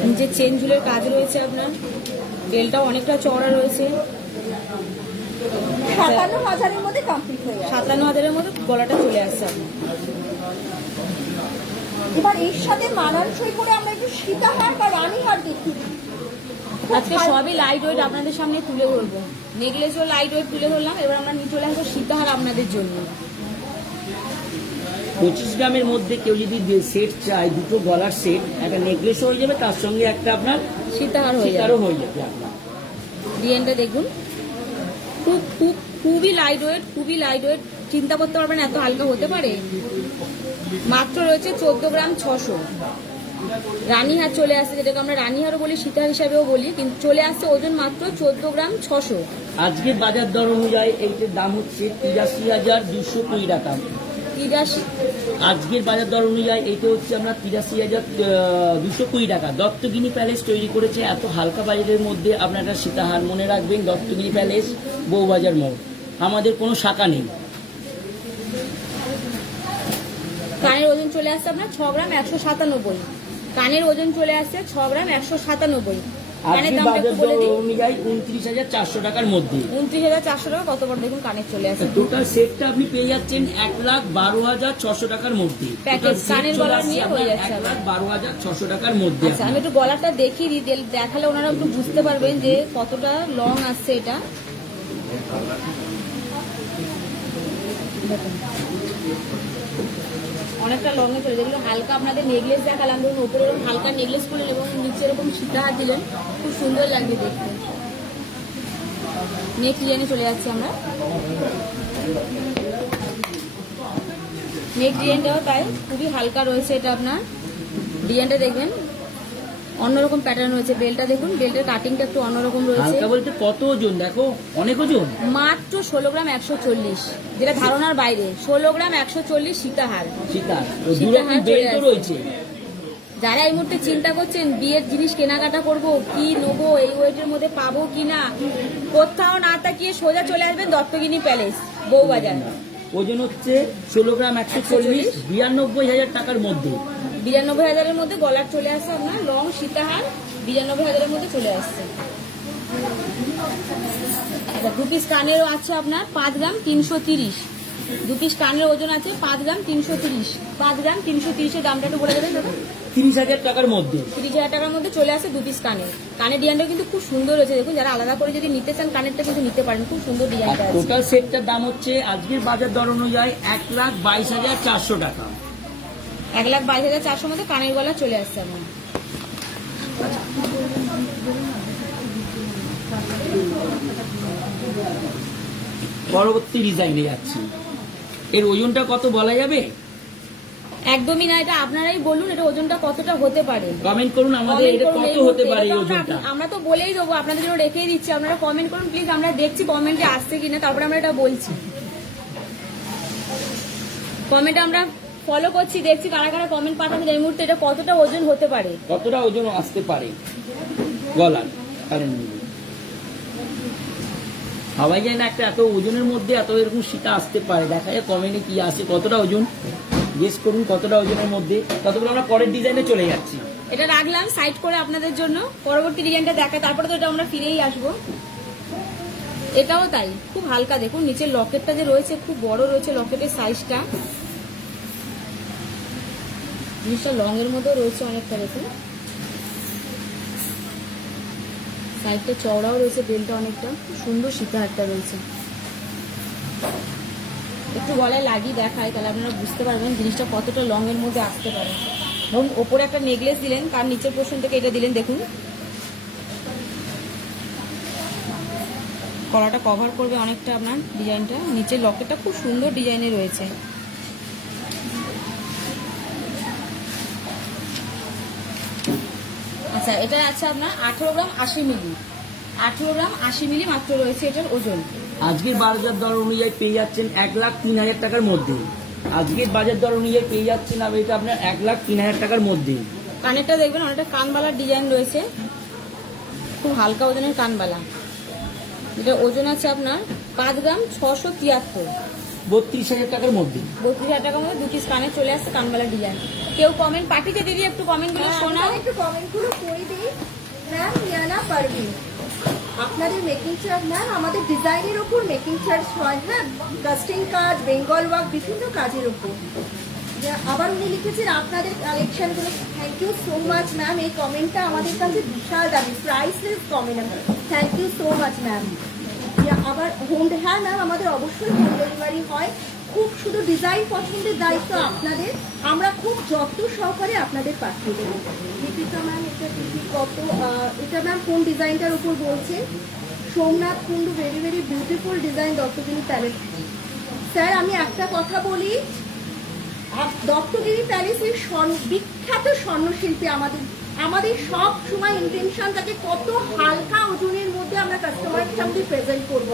নিচে চেন ঝুলের কাজ রয়েছে আপনার, বেলটাও অনেকটা চওড়া রয়েছে। 57,000-এর মধ্যে কমপ্লিট হয়ে যাবে। 57,000-এর মধ্যে গলাটা চলে আসছে আপনার। এবার এর সাথে মানানসই করে আমরা একটু সীতাহার বা রানীহার দেখি। আজকে সবই লাইট ওয়েট আপনাদের সামনে তুলে ধরবো। নেকলেসও লাইট ওয়েট তুলে ধরলাম। এবার আমরা নিয়ে চলে আসবো সীতাহার আপনাদের জন্য। 25 গ্রামের মধ্যে কেউ যদি সেট চায়, দুটো গলার সেট, একটা নেকলেস হয়ে যাবে, তার সঙ্গে একটা আপনার সীতাহার হয়ে যাবে। সীতারও হয়ে যাবে আপনার। ডিজাইনটা দেখুন, খুবই লাইট ওয়েট, খুবই লাইট ওয়েট। চিন্তা করতে পারবেন এত হালকা হতে পারে। মাত্র রয়েছে 14 গ্রাম 600। রানীহার চলে আসছে, যেটাকে আমরা রানীহারও বলি, সীতাহার হিসাবেও বলি, কিন্তু চলে আসছে ওজন মাত্র 14 গ্রাম 600। আজকে বাজার দর অনুযায়ী এইটার দাম হচ্ছে 83,220 টাকা। 83 আজকের বাজার দর অনুযায়ী এইটা হচ্ছে আমরা 83,220 টাকা। দত্তগিনি প্যালেস তৈরি করেছে এত হালকা বাজারের মধ্যে আপনারা সীতাহার। মনে রাখবেন, দত্তগিনি প্যালেস, বউবাজার মোড়, আমাদের কোনো শাখা নেই। কানের ওজন চলে আসছে আপনার 6 গ্রাম 197। কানের ওজন চলে আসছে 6 গ্রাম 197। কানের আজকের দামটা বাজার একটু বলে দর দিই। অনুযায়ী 29,400 টাকার মধ্যে। 29,400 টাকা। কত বড় দেখুন কানের চলে আসছে। টোটাল সেটটা আপনি পেয়ে যাচ্ছেন 1,12,600 টাকার মধ্যে। প্যাকেজ Total set কানের চলে গলা আসছে নিয়ে আপনার হয়ে যাচ্ছে। 1,12,600 টাকার মধ্যে। আচ্ছা, আমি একটু গলাটা দেখিয়ে দিই, দেখালে ওনারা একটু বুঝতে পারবেন যে কতটা লং আসছে এটা। দেখুন অনেকটা লং এ চলে, যেগুলো হালকা আপনাদের নেকলেস দেখালাম, ধরুন উপরে এরকম হালকা নেকলেস করলেন এবং নিচে এরকম সীতাহার দিলেন, খুব সুন্দর লাগবে দেখতে। নেক ডিজাইনে চলে যাচ্ছি আমরা। নেক ডিজাইনটাও তাই খুবই হালকা রয়েছে এটা আপনার। ডিজাইনটা দেখবেন অন্যরকম প্যাটার্ন রয়েছে। বেলটা দেখুন, বেল্টের কাটিংটা একটু অন্যরকম রয়েছে। হালকা বলতে কত ওজন দেখো, অনেক ওজন। মাত্র 16 গ্রাম 140, যেটা ধারণার বাইরে। 16 গ্রাম 140 সীতাহার। সীতাহার সীতাহার চলে বেল্টও আসছে। রয়েছে। যারা এই মুহূর্তে চিন্তা করছেন বিয়ের জিনিস কেনাকাটা করব, কি নেবো, এই ওয়েটের মধ্যে পাবো কিনা, কোথাও না তাকিয়ে সোজা চলে আসবেন দত্তগিনি প্যালেস, বউবাজার। ওজন হচ্ছে 16 গ্রাম 140, 92,000 টাকার মধ্যে। 92,000-এর মধ্যে গলার চলে আসছে আপনার লং সীতাহার। 92,000-এর মধ্যে চলে আসছে। দু পিস কানেরও আছে আপনার 5 গ্রাম 330। 2 পিস কানের ওজন আছে 5 গ্রাম 330। 5 গ্রাম 330-এর দামটা একটু বলে দেবেন দাদা। 30,000 টাকার মধ্যে। 30,000 টাকার মধ্যে চলে আসে 2 পিস কানের। কানের ডিজাইনটা কিন্তু খুব সুন্দর হয়েছে। দেখুন, যারা আলাদা করে যদি নিতে চান কানেরটা কিন্তু নিতে পারেন, খুব সুন্দর আর ডিজাইনটা আছে। টোটাল সেটটার দাম হচ্ছে আজকের বাজার দর অনুযায়ী 1,22,400 টাকা। 1,22,400 মধ্যে কানের গলা চলে আসছে আমার। পরবর্তী ডিজাইনে যাচ্ছি। এর ওজনটা কত বলা যাবে? একদমই না, এটা আপনারাই বলুন এটা ওজনটা কতটা হতে পারে। কমেন্ট করুন আমাদের, এটা কত হতে পারে এই ওজনটা। আমরা তো বলেই দেবো, আপনাদের জন্য রেখেই দিচ্ছি। আপনারা কমেন্ট করুন প্লিজ, আমরা দেখছি কমেন্টে আসছে কিনা, তারপরে আমরা এটা বলছি। কমেন্ট আমরা ফলো করছি, দেখছি কারা কারা কমেন্ট পাঠাচ্ছে এই মুহূর্তে এটা কতটা ওজন হতে পারে। কতটা ওজন আসতে পারে গলার কানের মধ্যে। সবাই যায় না একটা এত ওজনের মধ্যে এত এরকম সীতা আসতে পারে। দেখা যায় কমেন্টে কি আসে, কতটা ওজন গেস করুন, কতটা ওজনের মধ্যে। ততক্ষণ আমরা পরের ডিজাইনে চলে যাচ্ছি। এটা রাখলাম সাইড করে আপনাদের জন্য, পরবর্তী ডিজাইনটা দেখা, তারপরে তো এটা আমরা ফিরেই আসবো। এটাও তাই খুব হালকা। দেখুন নিচের লকেটটা যে রয়েছে খুব বড় রয়েছে, লকেটের সাইজটা। জিনিসটা লং এর মধ্যেও রয়েছে অনেকটা। দেখুন সাইডটা চওড়াও রয়েছে, বেলটা অনেকটা খুব সুন্দর সীতাহারটা রয়েছে। একটু গলায় লাগিয়ে দেখায়, তাহলে আপনারা বুঝতে পারবেন জিনিসটা কতটা লং এর মধ্যে আসতে পারে। ধরুন ওপরে একটা নেকলেস দিলেন, তার নিচের পোর্শন থেকে এটা দিলেন। দেখুন গলাটা কভার করবে অনেকটা আপনার ডিজাইনটা। নিচের লকেটটা খুব সুন্দর ডিজাইনে রয়েছে। আচ্ছা, এটা আছে আপনার 18 গ্রাম 80 মিলি। 18 গ্রাম 80 মিলি মাত্র রয়েছে এটার ওজন। আজকের বাজার দর অনুযায়ী পেয়ে যাচ্ছেন 1,03,000 টাকার মধ্যে। আজকের বাজার দর অনুযায়ী পেয়ে যাচ্ছেন এটা আপনার 1,03,000 টাকার মধ্যে। কানেরটা দেখবেন অনেকটা কানবালার ডিজাইন রয়েছে, খুব হালকা ওজনের কানবালা, যেটা ওজন আছে আপনার 5 গ্রাম 673, 32,000 টাকার মধ্যে। 32,000 টাকার মধ্যে 2 পিস কানের চলে আসছে কানবালা ডিজাইন। কেউ কমেন্ট পাঠিয়েছে দিদি, একটু কমেন্টগুলো শোনা। একটু কমেন্টগুলো করে দিই। ম্যাম রিয়ানা পারভিন, আপনাদের মেকিং চার্জ ম্যাম, আমাদের ডিজাইনের উপর মেকিং চার্জ হয়, হ্যাঁ, কাস্টিং কাজ, বেঙ্গল ওয়ার্ক, বিভিন্ন কাজের উপর। আবার উনি লিখেছেন আপনাদের কালেকশনগুলো, thank you so much ma'am. এই কমেন্টটা আমাদের কাছে বিশাল দামি, priceless comment, thank you so much ma'am. আবার হোম, হ্যাঁ ম্যাম, আমাদের অবশ্যই হোম ডেলিভারি হয়। খুব শুধু ডিজাইন পছন্দের দায়িত্ব আপনাদের, আমরা খুব যত্ন সহকারে আপনাদের পাঠিয়ে দেবো। দীপিকা ম্যাম, এটা কত, এটা ম্যাম কোন ডিজাইনটার উপর বলছেন? Somnath Kundu, very very beautiful design, Duttagiri palace. Sir আমি একটা কথা বলি, দত্তগিরি প্যালেসের বিখ্যাত স্বর্ণশিল্পী আমাদের সব সময় ইন্টেনশন থাকে কত হালকা ওজনের মধ্যে আমরা কাস্টমারের সামনে প্রেজেন্ট করব।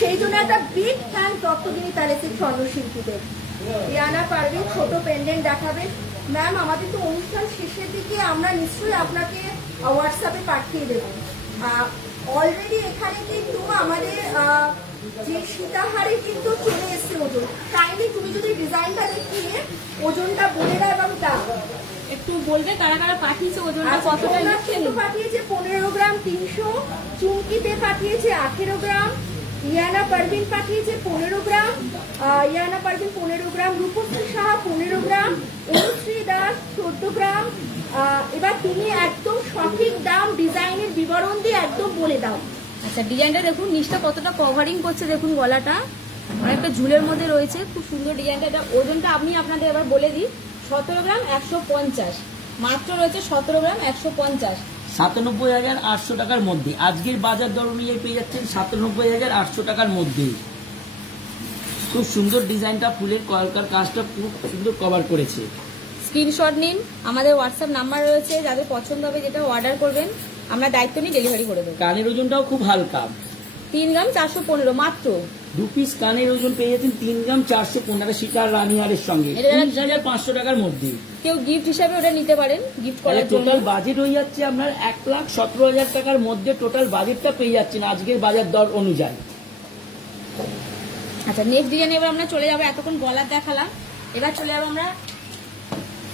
সেই জন্য একটা বিগ থ্যাঙ্ক দত্তগিরি প্যালেসের স্বর্ণশিল্পীদের। রিয়ানা পারভিন, ছোট পেন্ডেন্ট দেখাবেন ম্যাম। আমাদের তো অনুষ্ঠান শেষের দিকে আমরা নিশ্চয়ই আপনাকে হোয়াটসঅ্যাপে পাঠিয়ে দেবো। অলরেডি এখানে কিন্তু আমাদের যে সীতাহারে কিন্তু চলে এসছে ওজন। কাইন্ডলি তুমি যদি ডিজাইনটা দেখিয়ে ওজনটা বলে দাও এবং দাও একটু বলবে কারা কারা পাঠিয়েছে, ওজনটা কতটা লিখছেন। পাঠিয়েছে 15 গ্রাম 300, চুমকিতে পাঠিয়েছে 18 গ্রাম, ইয়ানা পারভিন পাঠিয়েছে 15 গ্রাম, ইয়ানা পারভিন 15 গ্রাম, রূপশ্রী সাহা 15 গ্রাম, অনুশ্রী দাস 14 গ্রাম। এবার তুমি একদম সঠিক দাম ডিজাইনের বিবরণ দিয়ে একদম বলে দাও। আচ্ছা, ডিজাইনটা দেখুন, নিচটা কতটা কভারিং করছে, দেখুন গলাটা অনেকটা ঝুলের মধ্যে রয়েছে, খুব সুন্দর ডিজাইনটা। এটা ওজনটা আমি আপনাদের এবার বলে দিই, 17 গ্রাম 150, মাত্র রয়েছে 17 গ্রাম 150, 97,800 টাকার মধ্যে। আজকের বাজার দর অনুযায়ী পেয়ে যাচ্ছেন 97,800 টাকার মধ্যে। খুব সুন্দর ডিজাইনটা, ফুলের কলকার কাজটা খুব সুন্দর কভার করেছে। স্ক্রিনশট নিন, আমাদের হোয়াটসঅ্যাপ নাম্বার রয়েছে, যাদের পছন্দ হবে যেটা অর্ডার করবেন আমরা দায়িত্ব নিয়ে ডেলিভারি করে দেবো। কানের ওজনটাও খুব হালকা, 3 গ্রাম 415 মাত্র। 2 পিস কানের ওজন পেয়ে যাচ্ছেন 3 গ্রাম 415 সীতার রানীহারের সঙ্গে, 19,500 টাকার মধ্যে। কেউ গিফট হিসাবে ওটা নিতে পারেন, গিফট করার জন্য। টোটাল বাজেট হয়ে যাচ্ছে আপনার 1,17,000 টাকার মধ্যে। টোটাল বাজেটটা পেয়ে যাচ্ছেন আজকের বাজার দর অনুযায়ী। আচ্ছা, নেক্সট ডিজাইনে এবার আমরা চলে যাবো, এতক্ষণ গলার দেখালাম, এবার চলে যাবো আমরা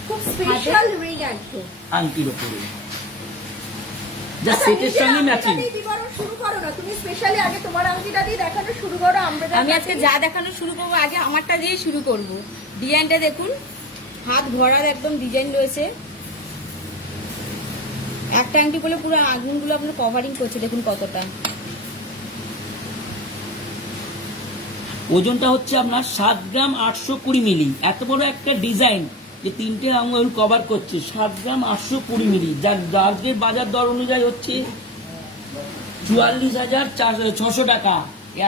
খুব স্পেশাল রিং একদম আংটির উপরে, যা সেটের সঙ্গে ম্যাচিং। বিবরণ শুরু করো না, তুমি স্পেশালি আগে তোমার আংটিটা দিয়ে দেখানো শুরু করো। আমি আজকে যা দেখানো শুরু করবো, আগে আমারটা দিয়ে শুরু করব। ডিজাইনটা দেখুন, হাত ভরার একদম ডিজাইন রয়েছে, একটা আংটি বলে পুরো আগুনগুলো আপনার কভারিং করছে, দেখুন কতটা। ওজনটা হচ্ছে আপনার 7 গ্রাম 820 মিলি। এত বড় একটা ডিজাইন যে 3টে আঙুল কভার করছে, 7 গ্রাম 820 মিলি, যার আজকের বাজার দর অনুযায়ী হচ্ছে 44,600 টাকা।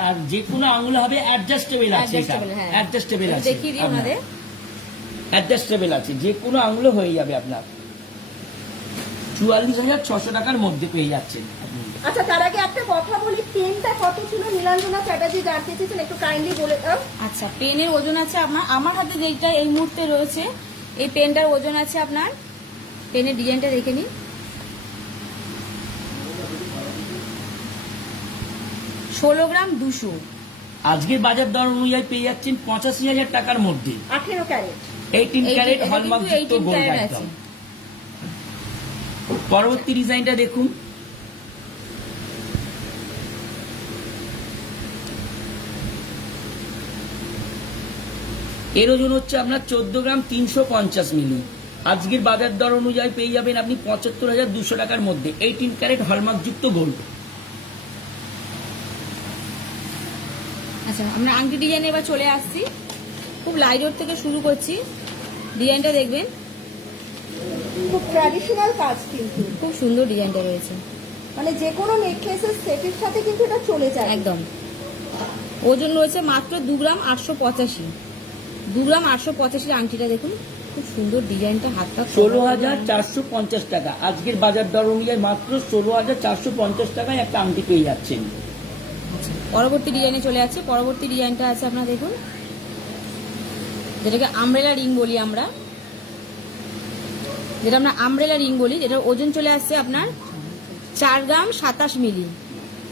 আর যে কোনো আঙুলে হবে অ্যাডজাস্টেবল আছে, অ্যাডজাস্টেবল আছে, দেখিয়ে দিই আমাদের অ্যাডজাস্টেবল আছে, যে কোনো আঙুলে হয়ে যাবে আপনার। 44,600 টাকার মধ্যে পেয়ে যাচ্ছেন। আচ্ছা, তার আগে একটা কথা বলি, পেনটা কত ছিল নীলাঞ্জনা চ্যাটার্জি জানতে চেয়েছেন, একটু কাইন্ডলি বলে দাও। আচ্ছা, পেনের ওজন আছে আমার হাতে যেটা এই মুহূর্তে রয়েছে, এই পেনটার ওজন আছে আপনার, পেনের ডিজাইনটা দেখে নিন, 16 গ্রাম 200। আজকের বাজার দর অনুযায়ী পেয়ে যাচ্ছেন 85,000 টাকার মধ্যে। 18 ক্যারেট, 18 ক্যারেট হলমার্ক যুক্ত গোল্ড একদম। পরবর্তী ডিজাইনটা দেখুন, এর ওজন হচ্ছে আপনার 14 গ্রাম 350 মিলি। আজকের বাজার দর অনুযায়ী পেয়ে যাবেন আপনি 75,200 টাকার মধ্যে, 18 ক্যারেট হলমার্ক যুক্ত গোল্ড। আচ্ছা, আমরা আংটি ডিজাইনে এবার চলে আসছি, খুব লাইট ওয়েট থেকে শুরু করছি। ডিজাইনটা দেখবেন, খুব ট্র্যাডিশনাল কাজ, কিন্তু খুব সুন্দর ডিজাইনটা রয়েছে, মানে যে কোনো নেকলেসের সেটের সাথে কিন্তু এটা চলে যায় একদম। ওজন রয়েছে মাত্র 2 গ্রাম 885, 2 গ্রাম 885 আংটিটা দেখুন, খুব সুন্দর ডিজাইনটা, হাতটা 16,450 টাকা। আজকের বাজার দর অনুযায়ী মাত্র 16,450 টাকায় একটা আংটি পেয়ে যাচ্ছেন। আচ্ছা, পরবর্তী ডিজাইনে চলে যাচ্ছে। পরবর্তী ডিজাইনটা আছে আপনার দেখুন, যেটাকে আমব্রেলা রিং বলি আমরা, যেটা আমরা আমব্রেলা রিং বলি, যেটার ওজন চলে আসছে আপনার 4 গ্রাম 27 মিলি।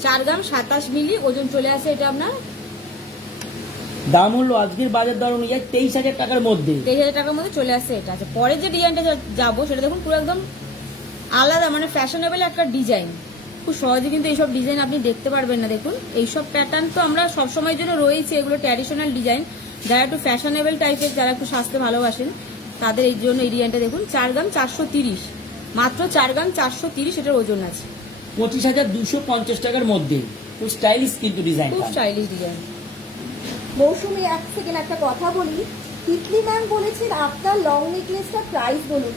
4 গ্রাম 27 মিলি ওজন চলে আসছে। এটা আপনার দাম হলো আজকের বাজার দর অনুযায়ী 23,000 টাকার মধ্যে। 23,000 টাকার মধ্যে চলে আসছে এটা। আছে পরে যে ডিজাইনটা যাবো সেটা দেখুন পুরো একদম আলাদা, মানে ফ্যাশনেবল একটা ডিজাইন। খুব সহজে কিন্তু এইসব ডিজাইন আপনি দেখতে পারবেন না। দেখুন এইসব প্যাটার্ন তো আমরা সবসময়ের জন্য রয়েছে, এগুলো ট্র্যাডিশনাল ডিজাইন। যারা একটু ফ্যাশনেবল টাইপের, যারা একটু সাজতে ভালোবাসেন, তাদের এই জন্য এই ডিজাইনটা দেখুন। 4 গ্রাম 430, মাত্র 4 গ্রাম 430 এটার ওজন আছে। 25,250 টাকার মধ্যে। খুব স্টাইলিশ কিন্তু ডিজাইন, খুব স্টাইলিশ ডিজাইন। মৌসুমি, এক সেকেন্ড একটা কথা বলি। তিতলি ম্যাম বলেছেন আপনার লং নেকলেসটার প্রাইস বলুন।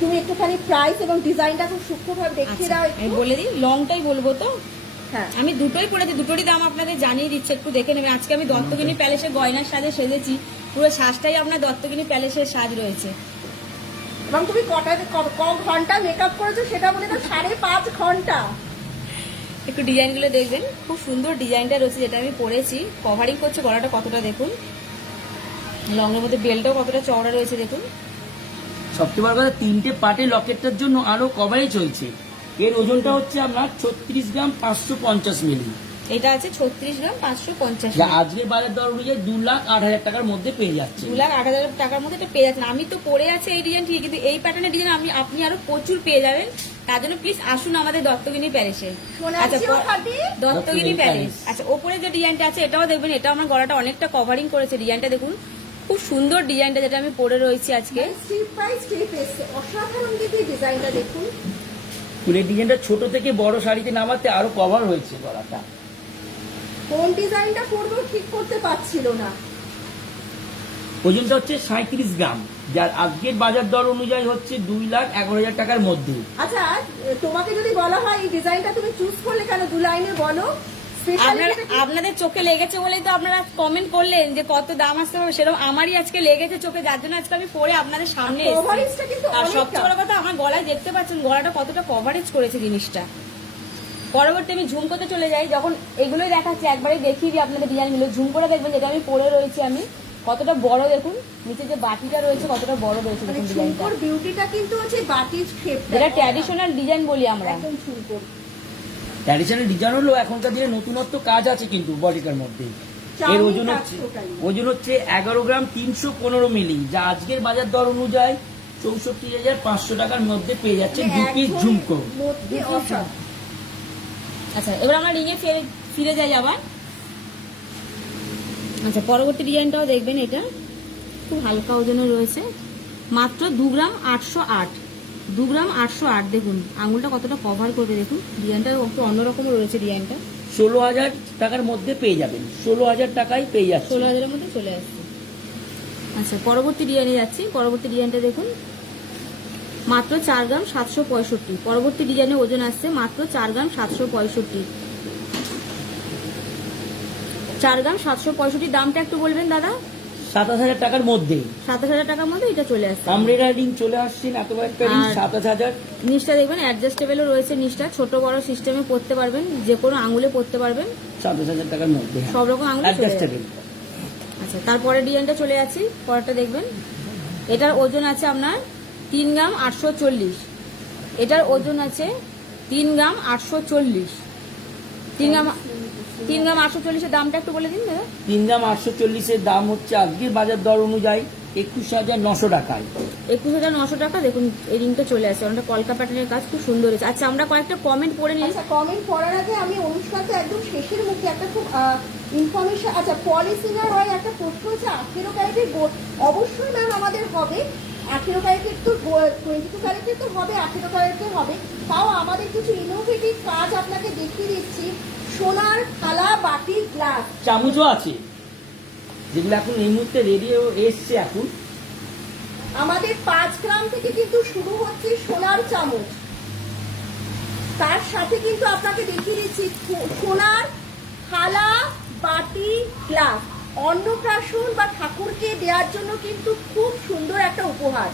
তুমি একটুখানি প্রাইস এবং ডিজাইনটা খুব সূক্ষ্মভাবে দেখিয়ে দাও আমি একটু। বলে দিই, লংটাই বলবো তো। হ্যাঁ, আমি দুটোই পরেছি, দুটোরই দাম আপনাদের জানিয়ে দিচ্ছি, একটু দেখে নেবেন। আজকে আমি দত্তগিনী প্যালেসের গয়নার সাজে সেজেছি, পুরো সাজটাই আপনার দত্তগিনী প্যালেসের সাজ রয়েছে। এবং তুমি ক ঘন্টা মেকআপ করেছো সেটা বলে না, 5.5 ঘন্টা। একটু ডিজাইনগুলো দেখবেন, খুব সুন্দর ডিজাইনটা রয়েছে যেটা আমি পরেছি। কভারিং করছে গলাটা কতটা দেখুন, লংয়ের মধ্যে বেলটাও কতটা চওড়া রয়েছে দেখুন। সবচেয়ে বড় কথা 3টে পার্টে লকেটটার জন্য আরো কভারেজ হয়েছে। এর ওজনটা হচ্ছে আপনার 36 গ্রাম 550 মিলি। এটা আছে 36 গ্রাম 550, যা আজকের বাজার দর অনুযায়ী 2,08,000 টাকার মধ্যে পেয়ে যাচ্ছে। 2,08,000 টাকার মধ্যে এটা পেয়ে যাচ্ছেন। আমি তো পরে আছে এই ডিজাইন ঠিক, কিন্তু এই প্যাটার্নের ডিজাইন আপনি আরো প্রচুর পেয়ে যাবেন। তার জন্য প্লিজ আসুন আমাদের দত্তগিনী প্যালেসে। আচ্ছা, দত্তগিনী প্যালেস। আচ্ছা, ওপরে যে ডিজাইনটা আছে এটাও দেখবেন, এটা আমার গলাটা অনেকটা কভারিং করেছে। ডিজাইনটা দেখুন, খুব সুন্দর ডিজাইনটা যেটা আমি পরে রয়েছি আজকে। স্টেপ বাই স্টেপ এসছে, অসাধারণ কিন্তু এই ডিজাইনটা দেখুন। ফুলের ডিজাইনটা ছোট থেকে বড় শাড়িতে নামাতে আরো কভার হয়েছে গলাটা। কোন ডিজাইনটা করবো ঠিক করতে পারছিল না। ওজনটা হচ্ছে 37 গ্রাম, যার আজকের বাজার দর অনুযায়ী হচ্ছে 2,11,000 টাকার মধ্যে। আচ্ছা, তোমাকে যদি বলা হয় এই ডিজাইনটা তুমি চুজ করলে কেন, 2 লাইনে বলো। আপনাদের চোখে লেগেছে বলেই তো আপনারা কমেন্ট করলেন যে কত দাম আসতে হবে, সেরকম আমারই আজকে লেগেছে চোখে, যার জন্য আজকে আমি পরে আপনাদের সামনে কভারেজটা কিন্তু আর অনেকটা। সবচেয়ে বড় কথা, আমার গলায় দেখতে পাচ্ছেন গলাটা কতটা কভারেজ করেছে জিনিসটা। পরবর্তী আমি ঝুম করতে চলে যাই, যখন এগুলোই দেখাচ্ছি একবারে দেখিয়ে দিই আপনাদের ডিজাইনগুলো। ঝুম করে দেখবেন যেটা আমি পরে রয়েছি, আমি কতটা বড় দেখুন, নিচে যে বাটিটা রয়েছে কতটা বড় রয়েছে মানে দেখুন ডিজাইনটা। ঝুমকোর বিউটিটা কিন্তু হচ্ছে বাটির শেপটা, যেটা ট্র্যাডিশনাল ডিজাইন বলি আমরা। একদম ঝুমকোর। ট্র্যাডিশনাল ডিজাইন হলো এখনকার দিনে নতুনত্ব কাজ আছে কিন্তু বডিটার মধ্যে। এর ওজন হচ্ছে 11 গ্রাম 315 মিলি, যা আজকের বাজার দর অনুযায়ী 64,500 টাকার মধ্যে পেয়ে যাচ্ছে 2 পিস ঝুমকো। মধ্যে অসাধারণ। আচ্ছা, এবার আমরা রিঙে ফিরে যাই আবার। আচ্ছা, পরবর্তী ডিজাইনটাও দেখবেন, এটা খুব হালকা ওজনে রয়েছে, মাত্র 2 গ্রাম 808। 2 গ্রাম 808 দেখুন, আঙুলটা কতটা কভার করবে দেখুন। ডিজাইনটা একটু অন্যরকম রয়েছে। ডিজাইনটা 16,000 টাকার মধ্যে পেয়ে যাবেন, 16,000 টাকায় পেয়ে যাচ্ছে। 16,000-এর মধ্যে চলে আসছে। আচ্ছা, পরবর্তী ডিজাইনে যাচ্ছি। পরবর্তী ডিজাইনটা দেখুন, মাত্র 4 গ্রাম 765। পরবর্তী ডিজাইনে ওজন আসছে মাত্র 4 গ্রাম 765। 4 গ্রাম 765 দামটা একটু বলবেন দাদা। 27,000 টাকার মধ্যে, 27,000 টাকার মধ্যে এটা চলে আসছে। আমব্রেলা রিং চলে আসছেন, এত একটা রিং 27,000। নিচটা দেখবেন অ্যাডজাস্টেবলও রয়েছে, নিচটা ছোট বড় সিস্টেমে পরতে পারবেন, যে কোনো আঙুলে পরতে পারবেন, 27,000 টাকার মধ্যে সব রকম আঙুলে চলে যাবে। অ্যাডজাস্টেবল। আচ্ছা, তারপরে ডিজাইনটা চলে যাচ্ছি। পরেরটা দেখবেন, এটার ওজন আছে আপনার 3 গ্রাম 840। এটার ওজন আছে 3 গ্রাম 840। 3 গ্রাম 840-এর দামটা একটু বলে দিন দাদা। 3 গ্রাম 840-এর দাম হচ্ছে আজকের বাজার দর অনুযায়ী 21,900 টাকায়। 21,900 টাকা। দেখুন এই রিংটা চলে আসছে, অনেকটা কলকা প্যাটার্নের কাজ, খুব সুন্দর হয়েছে। আচ্ছা, আমরা কয়েকটা কমেন্ট পড়ে নিই। আচ্ছা, কমেন্ট পড়ার আগে আমি অনুষ্ঠানটা একদম শেষের মুখে একটা খুব ইনফরমেশন। আচ্ছা, পলিসিনার হয় একটা প্রশ্ন হচ্ছে 18 ক্যারেটের অবশ্যই ম্যাম আমাদের হবে। 18 ক্যারেটের তো 22 ক্যারেটের তো হবে, 18 ক্যারেটের হবে। তাও আমাদের কিছু ইনোভেটিভ কাজ আপনাকে দেখিয়ে দিচ্ছি। সোনার থালা, বাটি, গ্লাস, চামচও আছে, যেগুলো এখন এই মুহূর্তে রেডি এসছে। এখন আমাদের 5 গ্রাম থেকে কিন্তু শুরু হচ্ছে সোনার চামচ। তার সাথে কিন্তু আপনাকে দেখিয়ে দিচ্ছি সোনার থালা, বাটি, গ্লাস। অন্নপ্রাশন বা ঠাকুরকে দেওয়ার জন্য কিন্তু খুব সুন্দর একটা উপহার।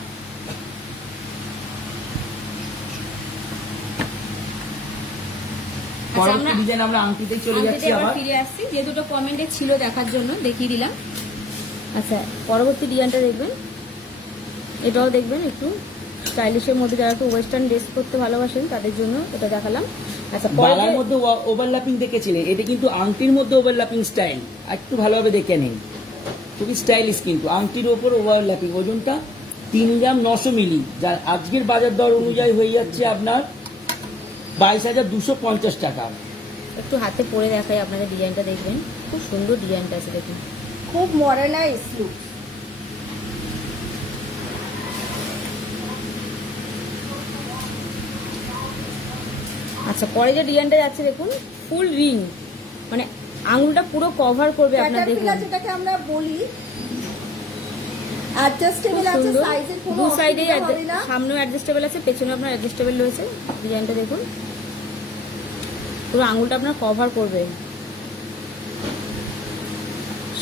পরবর্তী ডিজাইন আমরা আংটিতেই চলে যাচ্ছি আবার আবার। ফিরে আসছি, যে দুটো কমেন্টে ছিল দেখার জন্য দেখিয়ে দিলাম। আচ্ছা, পরবর্তী ডিজাইনটা দেখবেন, এটাও দেখবেন একটু স্টাইলিশের মধ্যে, যারা একটু ওয়েস্টার্ন ড্রেস করতে ভালোবাসেন তাদের জন্য এটা দেখালাম। আচ্ছা, বালার মধ্যে ওভারল্যাপিং দেখেছিলেন, এটা কিন্তু আংটির মধ্যে ওভারল্যাপিং স্টাইল, একটু ভালোভাবে দেখে নিন, খুবই স্টাইলিশ কিন্তু আংটির ওপর ওভারল্যাপিং। ওজনটা 3 গ্রাম 900 মিলি, যার আজকের বাজার দর অনুযায়ী হয়ে যাচ্ছে আপনার 22,250 টাকা। একটু হাতে পরে দেখাই আপনাদের, ডিজাইনটা দেখবেন, খুব সুন্দর ডিজাইনটা আছে দেখুন। খুব মডার্নাইজ লুক। আচ্ছা, পরে যে ডিজাইনটা যাচ্ছে দেখুন, ফুল রিং, মানে আঙুলটা পুরো কভার করবে আপনার, দেখুন ক্যাটারপিলার যেটাকে আমরা বলি, অ্যাডজাস্টেবল আছে, সুন্দর। সাইজের কোনো দু সাইডেই অসুবিধা হবে না। সামনেও অ্যাডজাস্টেবল আছে, পেছনে আপনার অ্যাডজাস্টেবল রয়েছে। ডিজাইনটা দেখুন, পুরো আঙুলটা আপনার কভার করবে।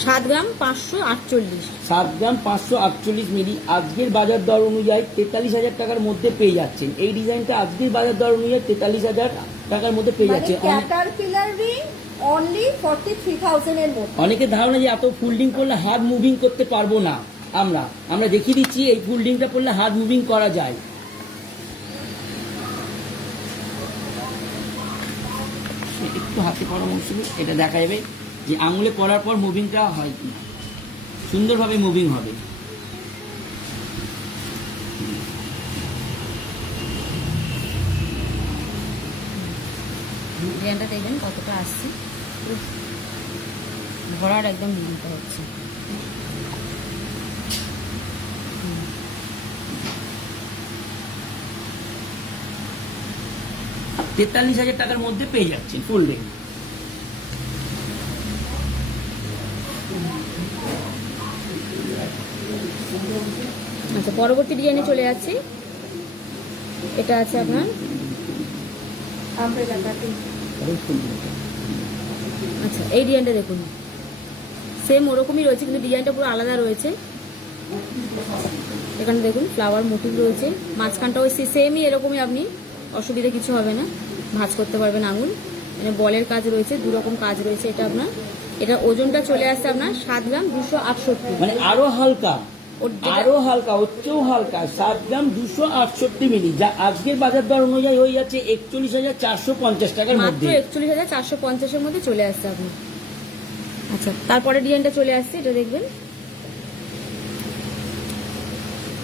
7 গ্রাম 548। 7 গ্রাম 548 মিলি, আজকের বাজার দর অনুযায়ী 43,000 টাকার মধ্যে পেয়ে যাচ্ছেন। এই ডিজাইনটা আজকের বাজার দর অনুযায়ী 43,000 টাকার মধ্যে পেয়ে মানে যাচ্ছেন। ক্যাটারপিলার রিং অনলি 43,000 এর মধ্যে। অনেকের ধারণা যে এত ফোল্ডিং করলে হাত মুভিং করতে পারবো না, আমরা দেখিয়ে দিচ্ছি এই ফোল্ডিংটা করলে হাত মুভিং করা যায়। একটু হাতে পড়া মৌসুমি এটা দেখা যাবে যে আঙুলে পড়ার পর মুভিংটা হয় কিনা, সুন্দরভাবে মুভিং হবে। ডিজাইনটা দেখবেন কতটা আসছে, ভরার একদম ডিজাইনটা হচ্ছে। 43,000 টাকার মধ্যে পেয়ে যাচ্ছেন ফুল রেঞ্জ। আচ্ছা, পরবর্তী ডিজাইনে চলে যাচ্ছি। এটা আছে আপনার আমব্রেলা কাটিং। আচ্ছা, এই ডিজাইনটা দেখুন, সেম ওরকমই রয়েছে কিন্তু ডিজাইনটা পুরো আলাদা রয়েছে। এখানে দেখুন ফ্লাওয়ার মোটিভ রয়েছে, মাঝখানটা ওই সেমই এরকমই, আপনি অসুবিধা কিছু হবে না, ভাঁজ করতে পারবেন আঙুল। মানে বলের কাজ রয়েছে, দু রকম কাজ রয়েছে। এটা আপনার, এটা ওজনটা চলে আসছে আপনার 7 গ্রাম 268, মানে আরো হালকা, যেটা- আরো হালকা, হচ্ছেও হালকা। 7 গ্রাম 268 মিলি, যা আজকের বাজার দর অনুযায়ী হয়ে যাচ্ছে 41,450 টাকার মাত্র মধ্যে। 41,450 এর মধ্যে চলে আসছে আপনার। আচ্ছা, তারপরে ডিজাইনটা চলে আসছে, এটা দেখবেন,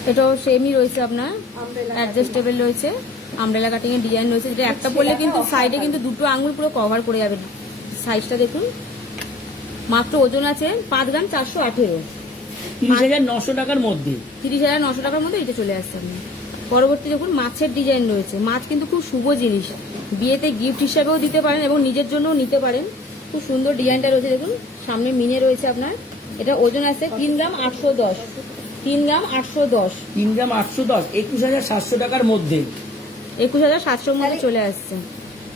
এটাও সেমই রয়েছে আপনার, আমব্রেলা অ্যাডজাস্টেবল রয়েছে, আমব্রেলা কাটিং এর ডিজাইন রয়েছে। যেটা একটা পরলে কিন্তু সাইডে কিন্তু দুটো আঙুল পুরো কভার করে যাবে। সাইজটা দেখুন, মাত্র ওজন আছে 5 গ্রাম 418, 30,900 টাকার মধ্যে। 30,900 টাকার মধ্যে এটা চলে আসছে আপনার। পরবর্তী দেখুন, মাছের ডিজাইন রয়েছে। মাছ কিন্তু খুব শুভ জিনিস, বিয়েতে গিফট হিসাবেও দিতে পারেন এবং নিজের জন্যও নিতে পারেন। খুব সুন্দর ডিজাইনটা রয়েছে দেখুন, সামনে মিনে রয়েছে আপনার। এটা ওজন আছে 3 গ্রাম 810, 3 গ্রাম 810, 3 গ্রাম 810, 21,700 টাকার মধ্যে। 21,700 মধ্যে চলে আসছে।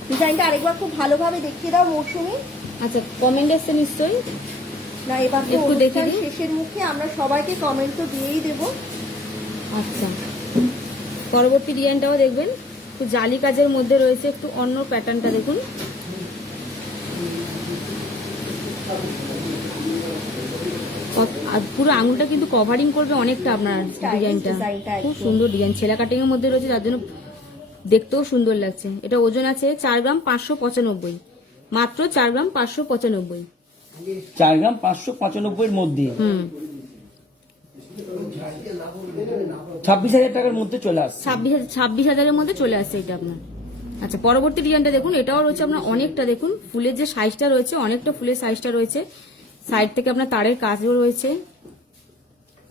ডিজাইনটা আরেকবার খুব ভালোভাবে দেখিয়ে দাও মৌসুমি। আচ্ছা, কমেন্ট এসছে নিশ্চয়ই, না, এবার তো একটু দেখে অনুষ্ঠান দিই। শেষের মুখে আমরা সবাইকে কমেন্ট তো দিয়েই দেবো। আচ্ছা, পরবর্তী ডিজাইনটাও দেখবেন, একটু জালি কাজের মধ্যে রয়েছে, একটু অন্য প্যাটার্নটা দেখুন। আর পুরো আঙুলটা কিন্তু কভারিং করবে অনেকটা আপনার ডিজাইনটা, ডিজাইনটা খুব একদম। সুন্দর ডিজাইন, ছেলা কাটিং এর মধ্যে রয়েছে, যার জন্য দেখতেও সুন্দর লাগছে। এটা ওজন আছে 4 গ্রাম 595, মাত্র 4 গ্রাম 595। 4 গ্রাম 595 এর মধ্যে, 26,000 টাকার মধ্যে চলে আসছে। 26,000 মধ্যে চলে আসছে এটা আপনার। আচ্ছা, পরবর্তী ডিজাইনটা দেখুন, এটাও রয়েছে আপনার অনেকটা, দেখুন ফুলের যে সাইজটা রয়েছে, অনেকটা ফুলের সাইজটা রয়েছে। সাইড থেকে আপনার তারের কাজও রয়েছে,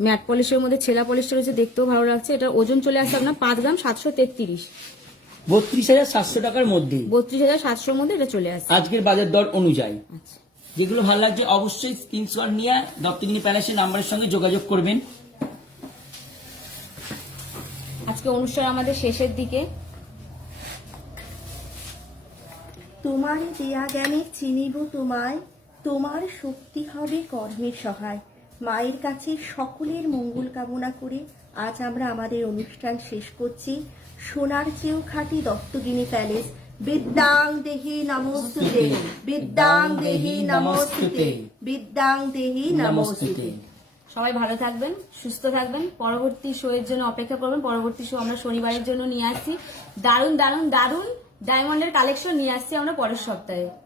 ম্যাট পলিশের মধ্যে ছেলা পলিশটা রয়েছে, দেখতেও ভালো লাগছে। এটা ওজন চলে আসছে আপনার 5 গ্রাম 733, 32,700 টাকার মধ্যে 32,700 মধ্যে এটা চলে আসছে। আজকের বাজার দর অনুযায়ী। আচ্ছা, যেগুলো ভালো লাগছে অবশ্যই স্ক্রিনশট নিয়ে দপ্তরিনী প্যালেসের নাম্বারের সঙ্গে যোগাযোগ করবেন। আজকে অনুষ্ঠান আমাদের শেষের দিকে। তোমার দেয়া জ্ঞানে চিনিব তোমায়, তোমার শক্তি হবে কর্মের সহায়। মায়ের কাছে সকলের মঙ্গল কামনা করে আজ আমরা আমাদের অনুষ্ঠান শেষ করছি। সোনার চেয়েও খাঁটি দত্তগিনি প্যালেস বিদ্যাং দেহি নমোস্তুতে, বিদ্যাং দেহি নমোস্তুতে, বিদ্যাং দেহি নমোস্তুতে। সবাই ভালো থাকবেন, সুস্থ থাকবেন। পরবর্তী শো এর জন্য অপেক্ষা করবেন। পরবর্তী শো আমরা শনিবারের জন্য নিয়ে আসছি। দারুণ দারুণ দারুণ ডায়মন্ডের কালেকশন নিয়ে আসছি আমরা পরের সপ্তাহে।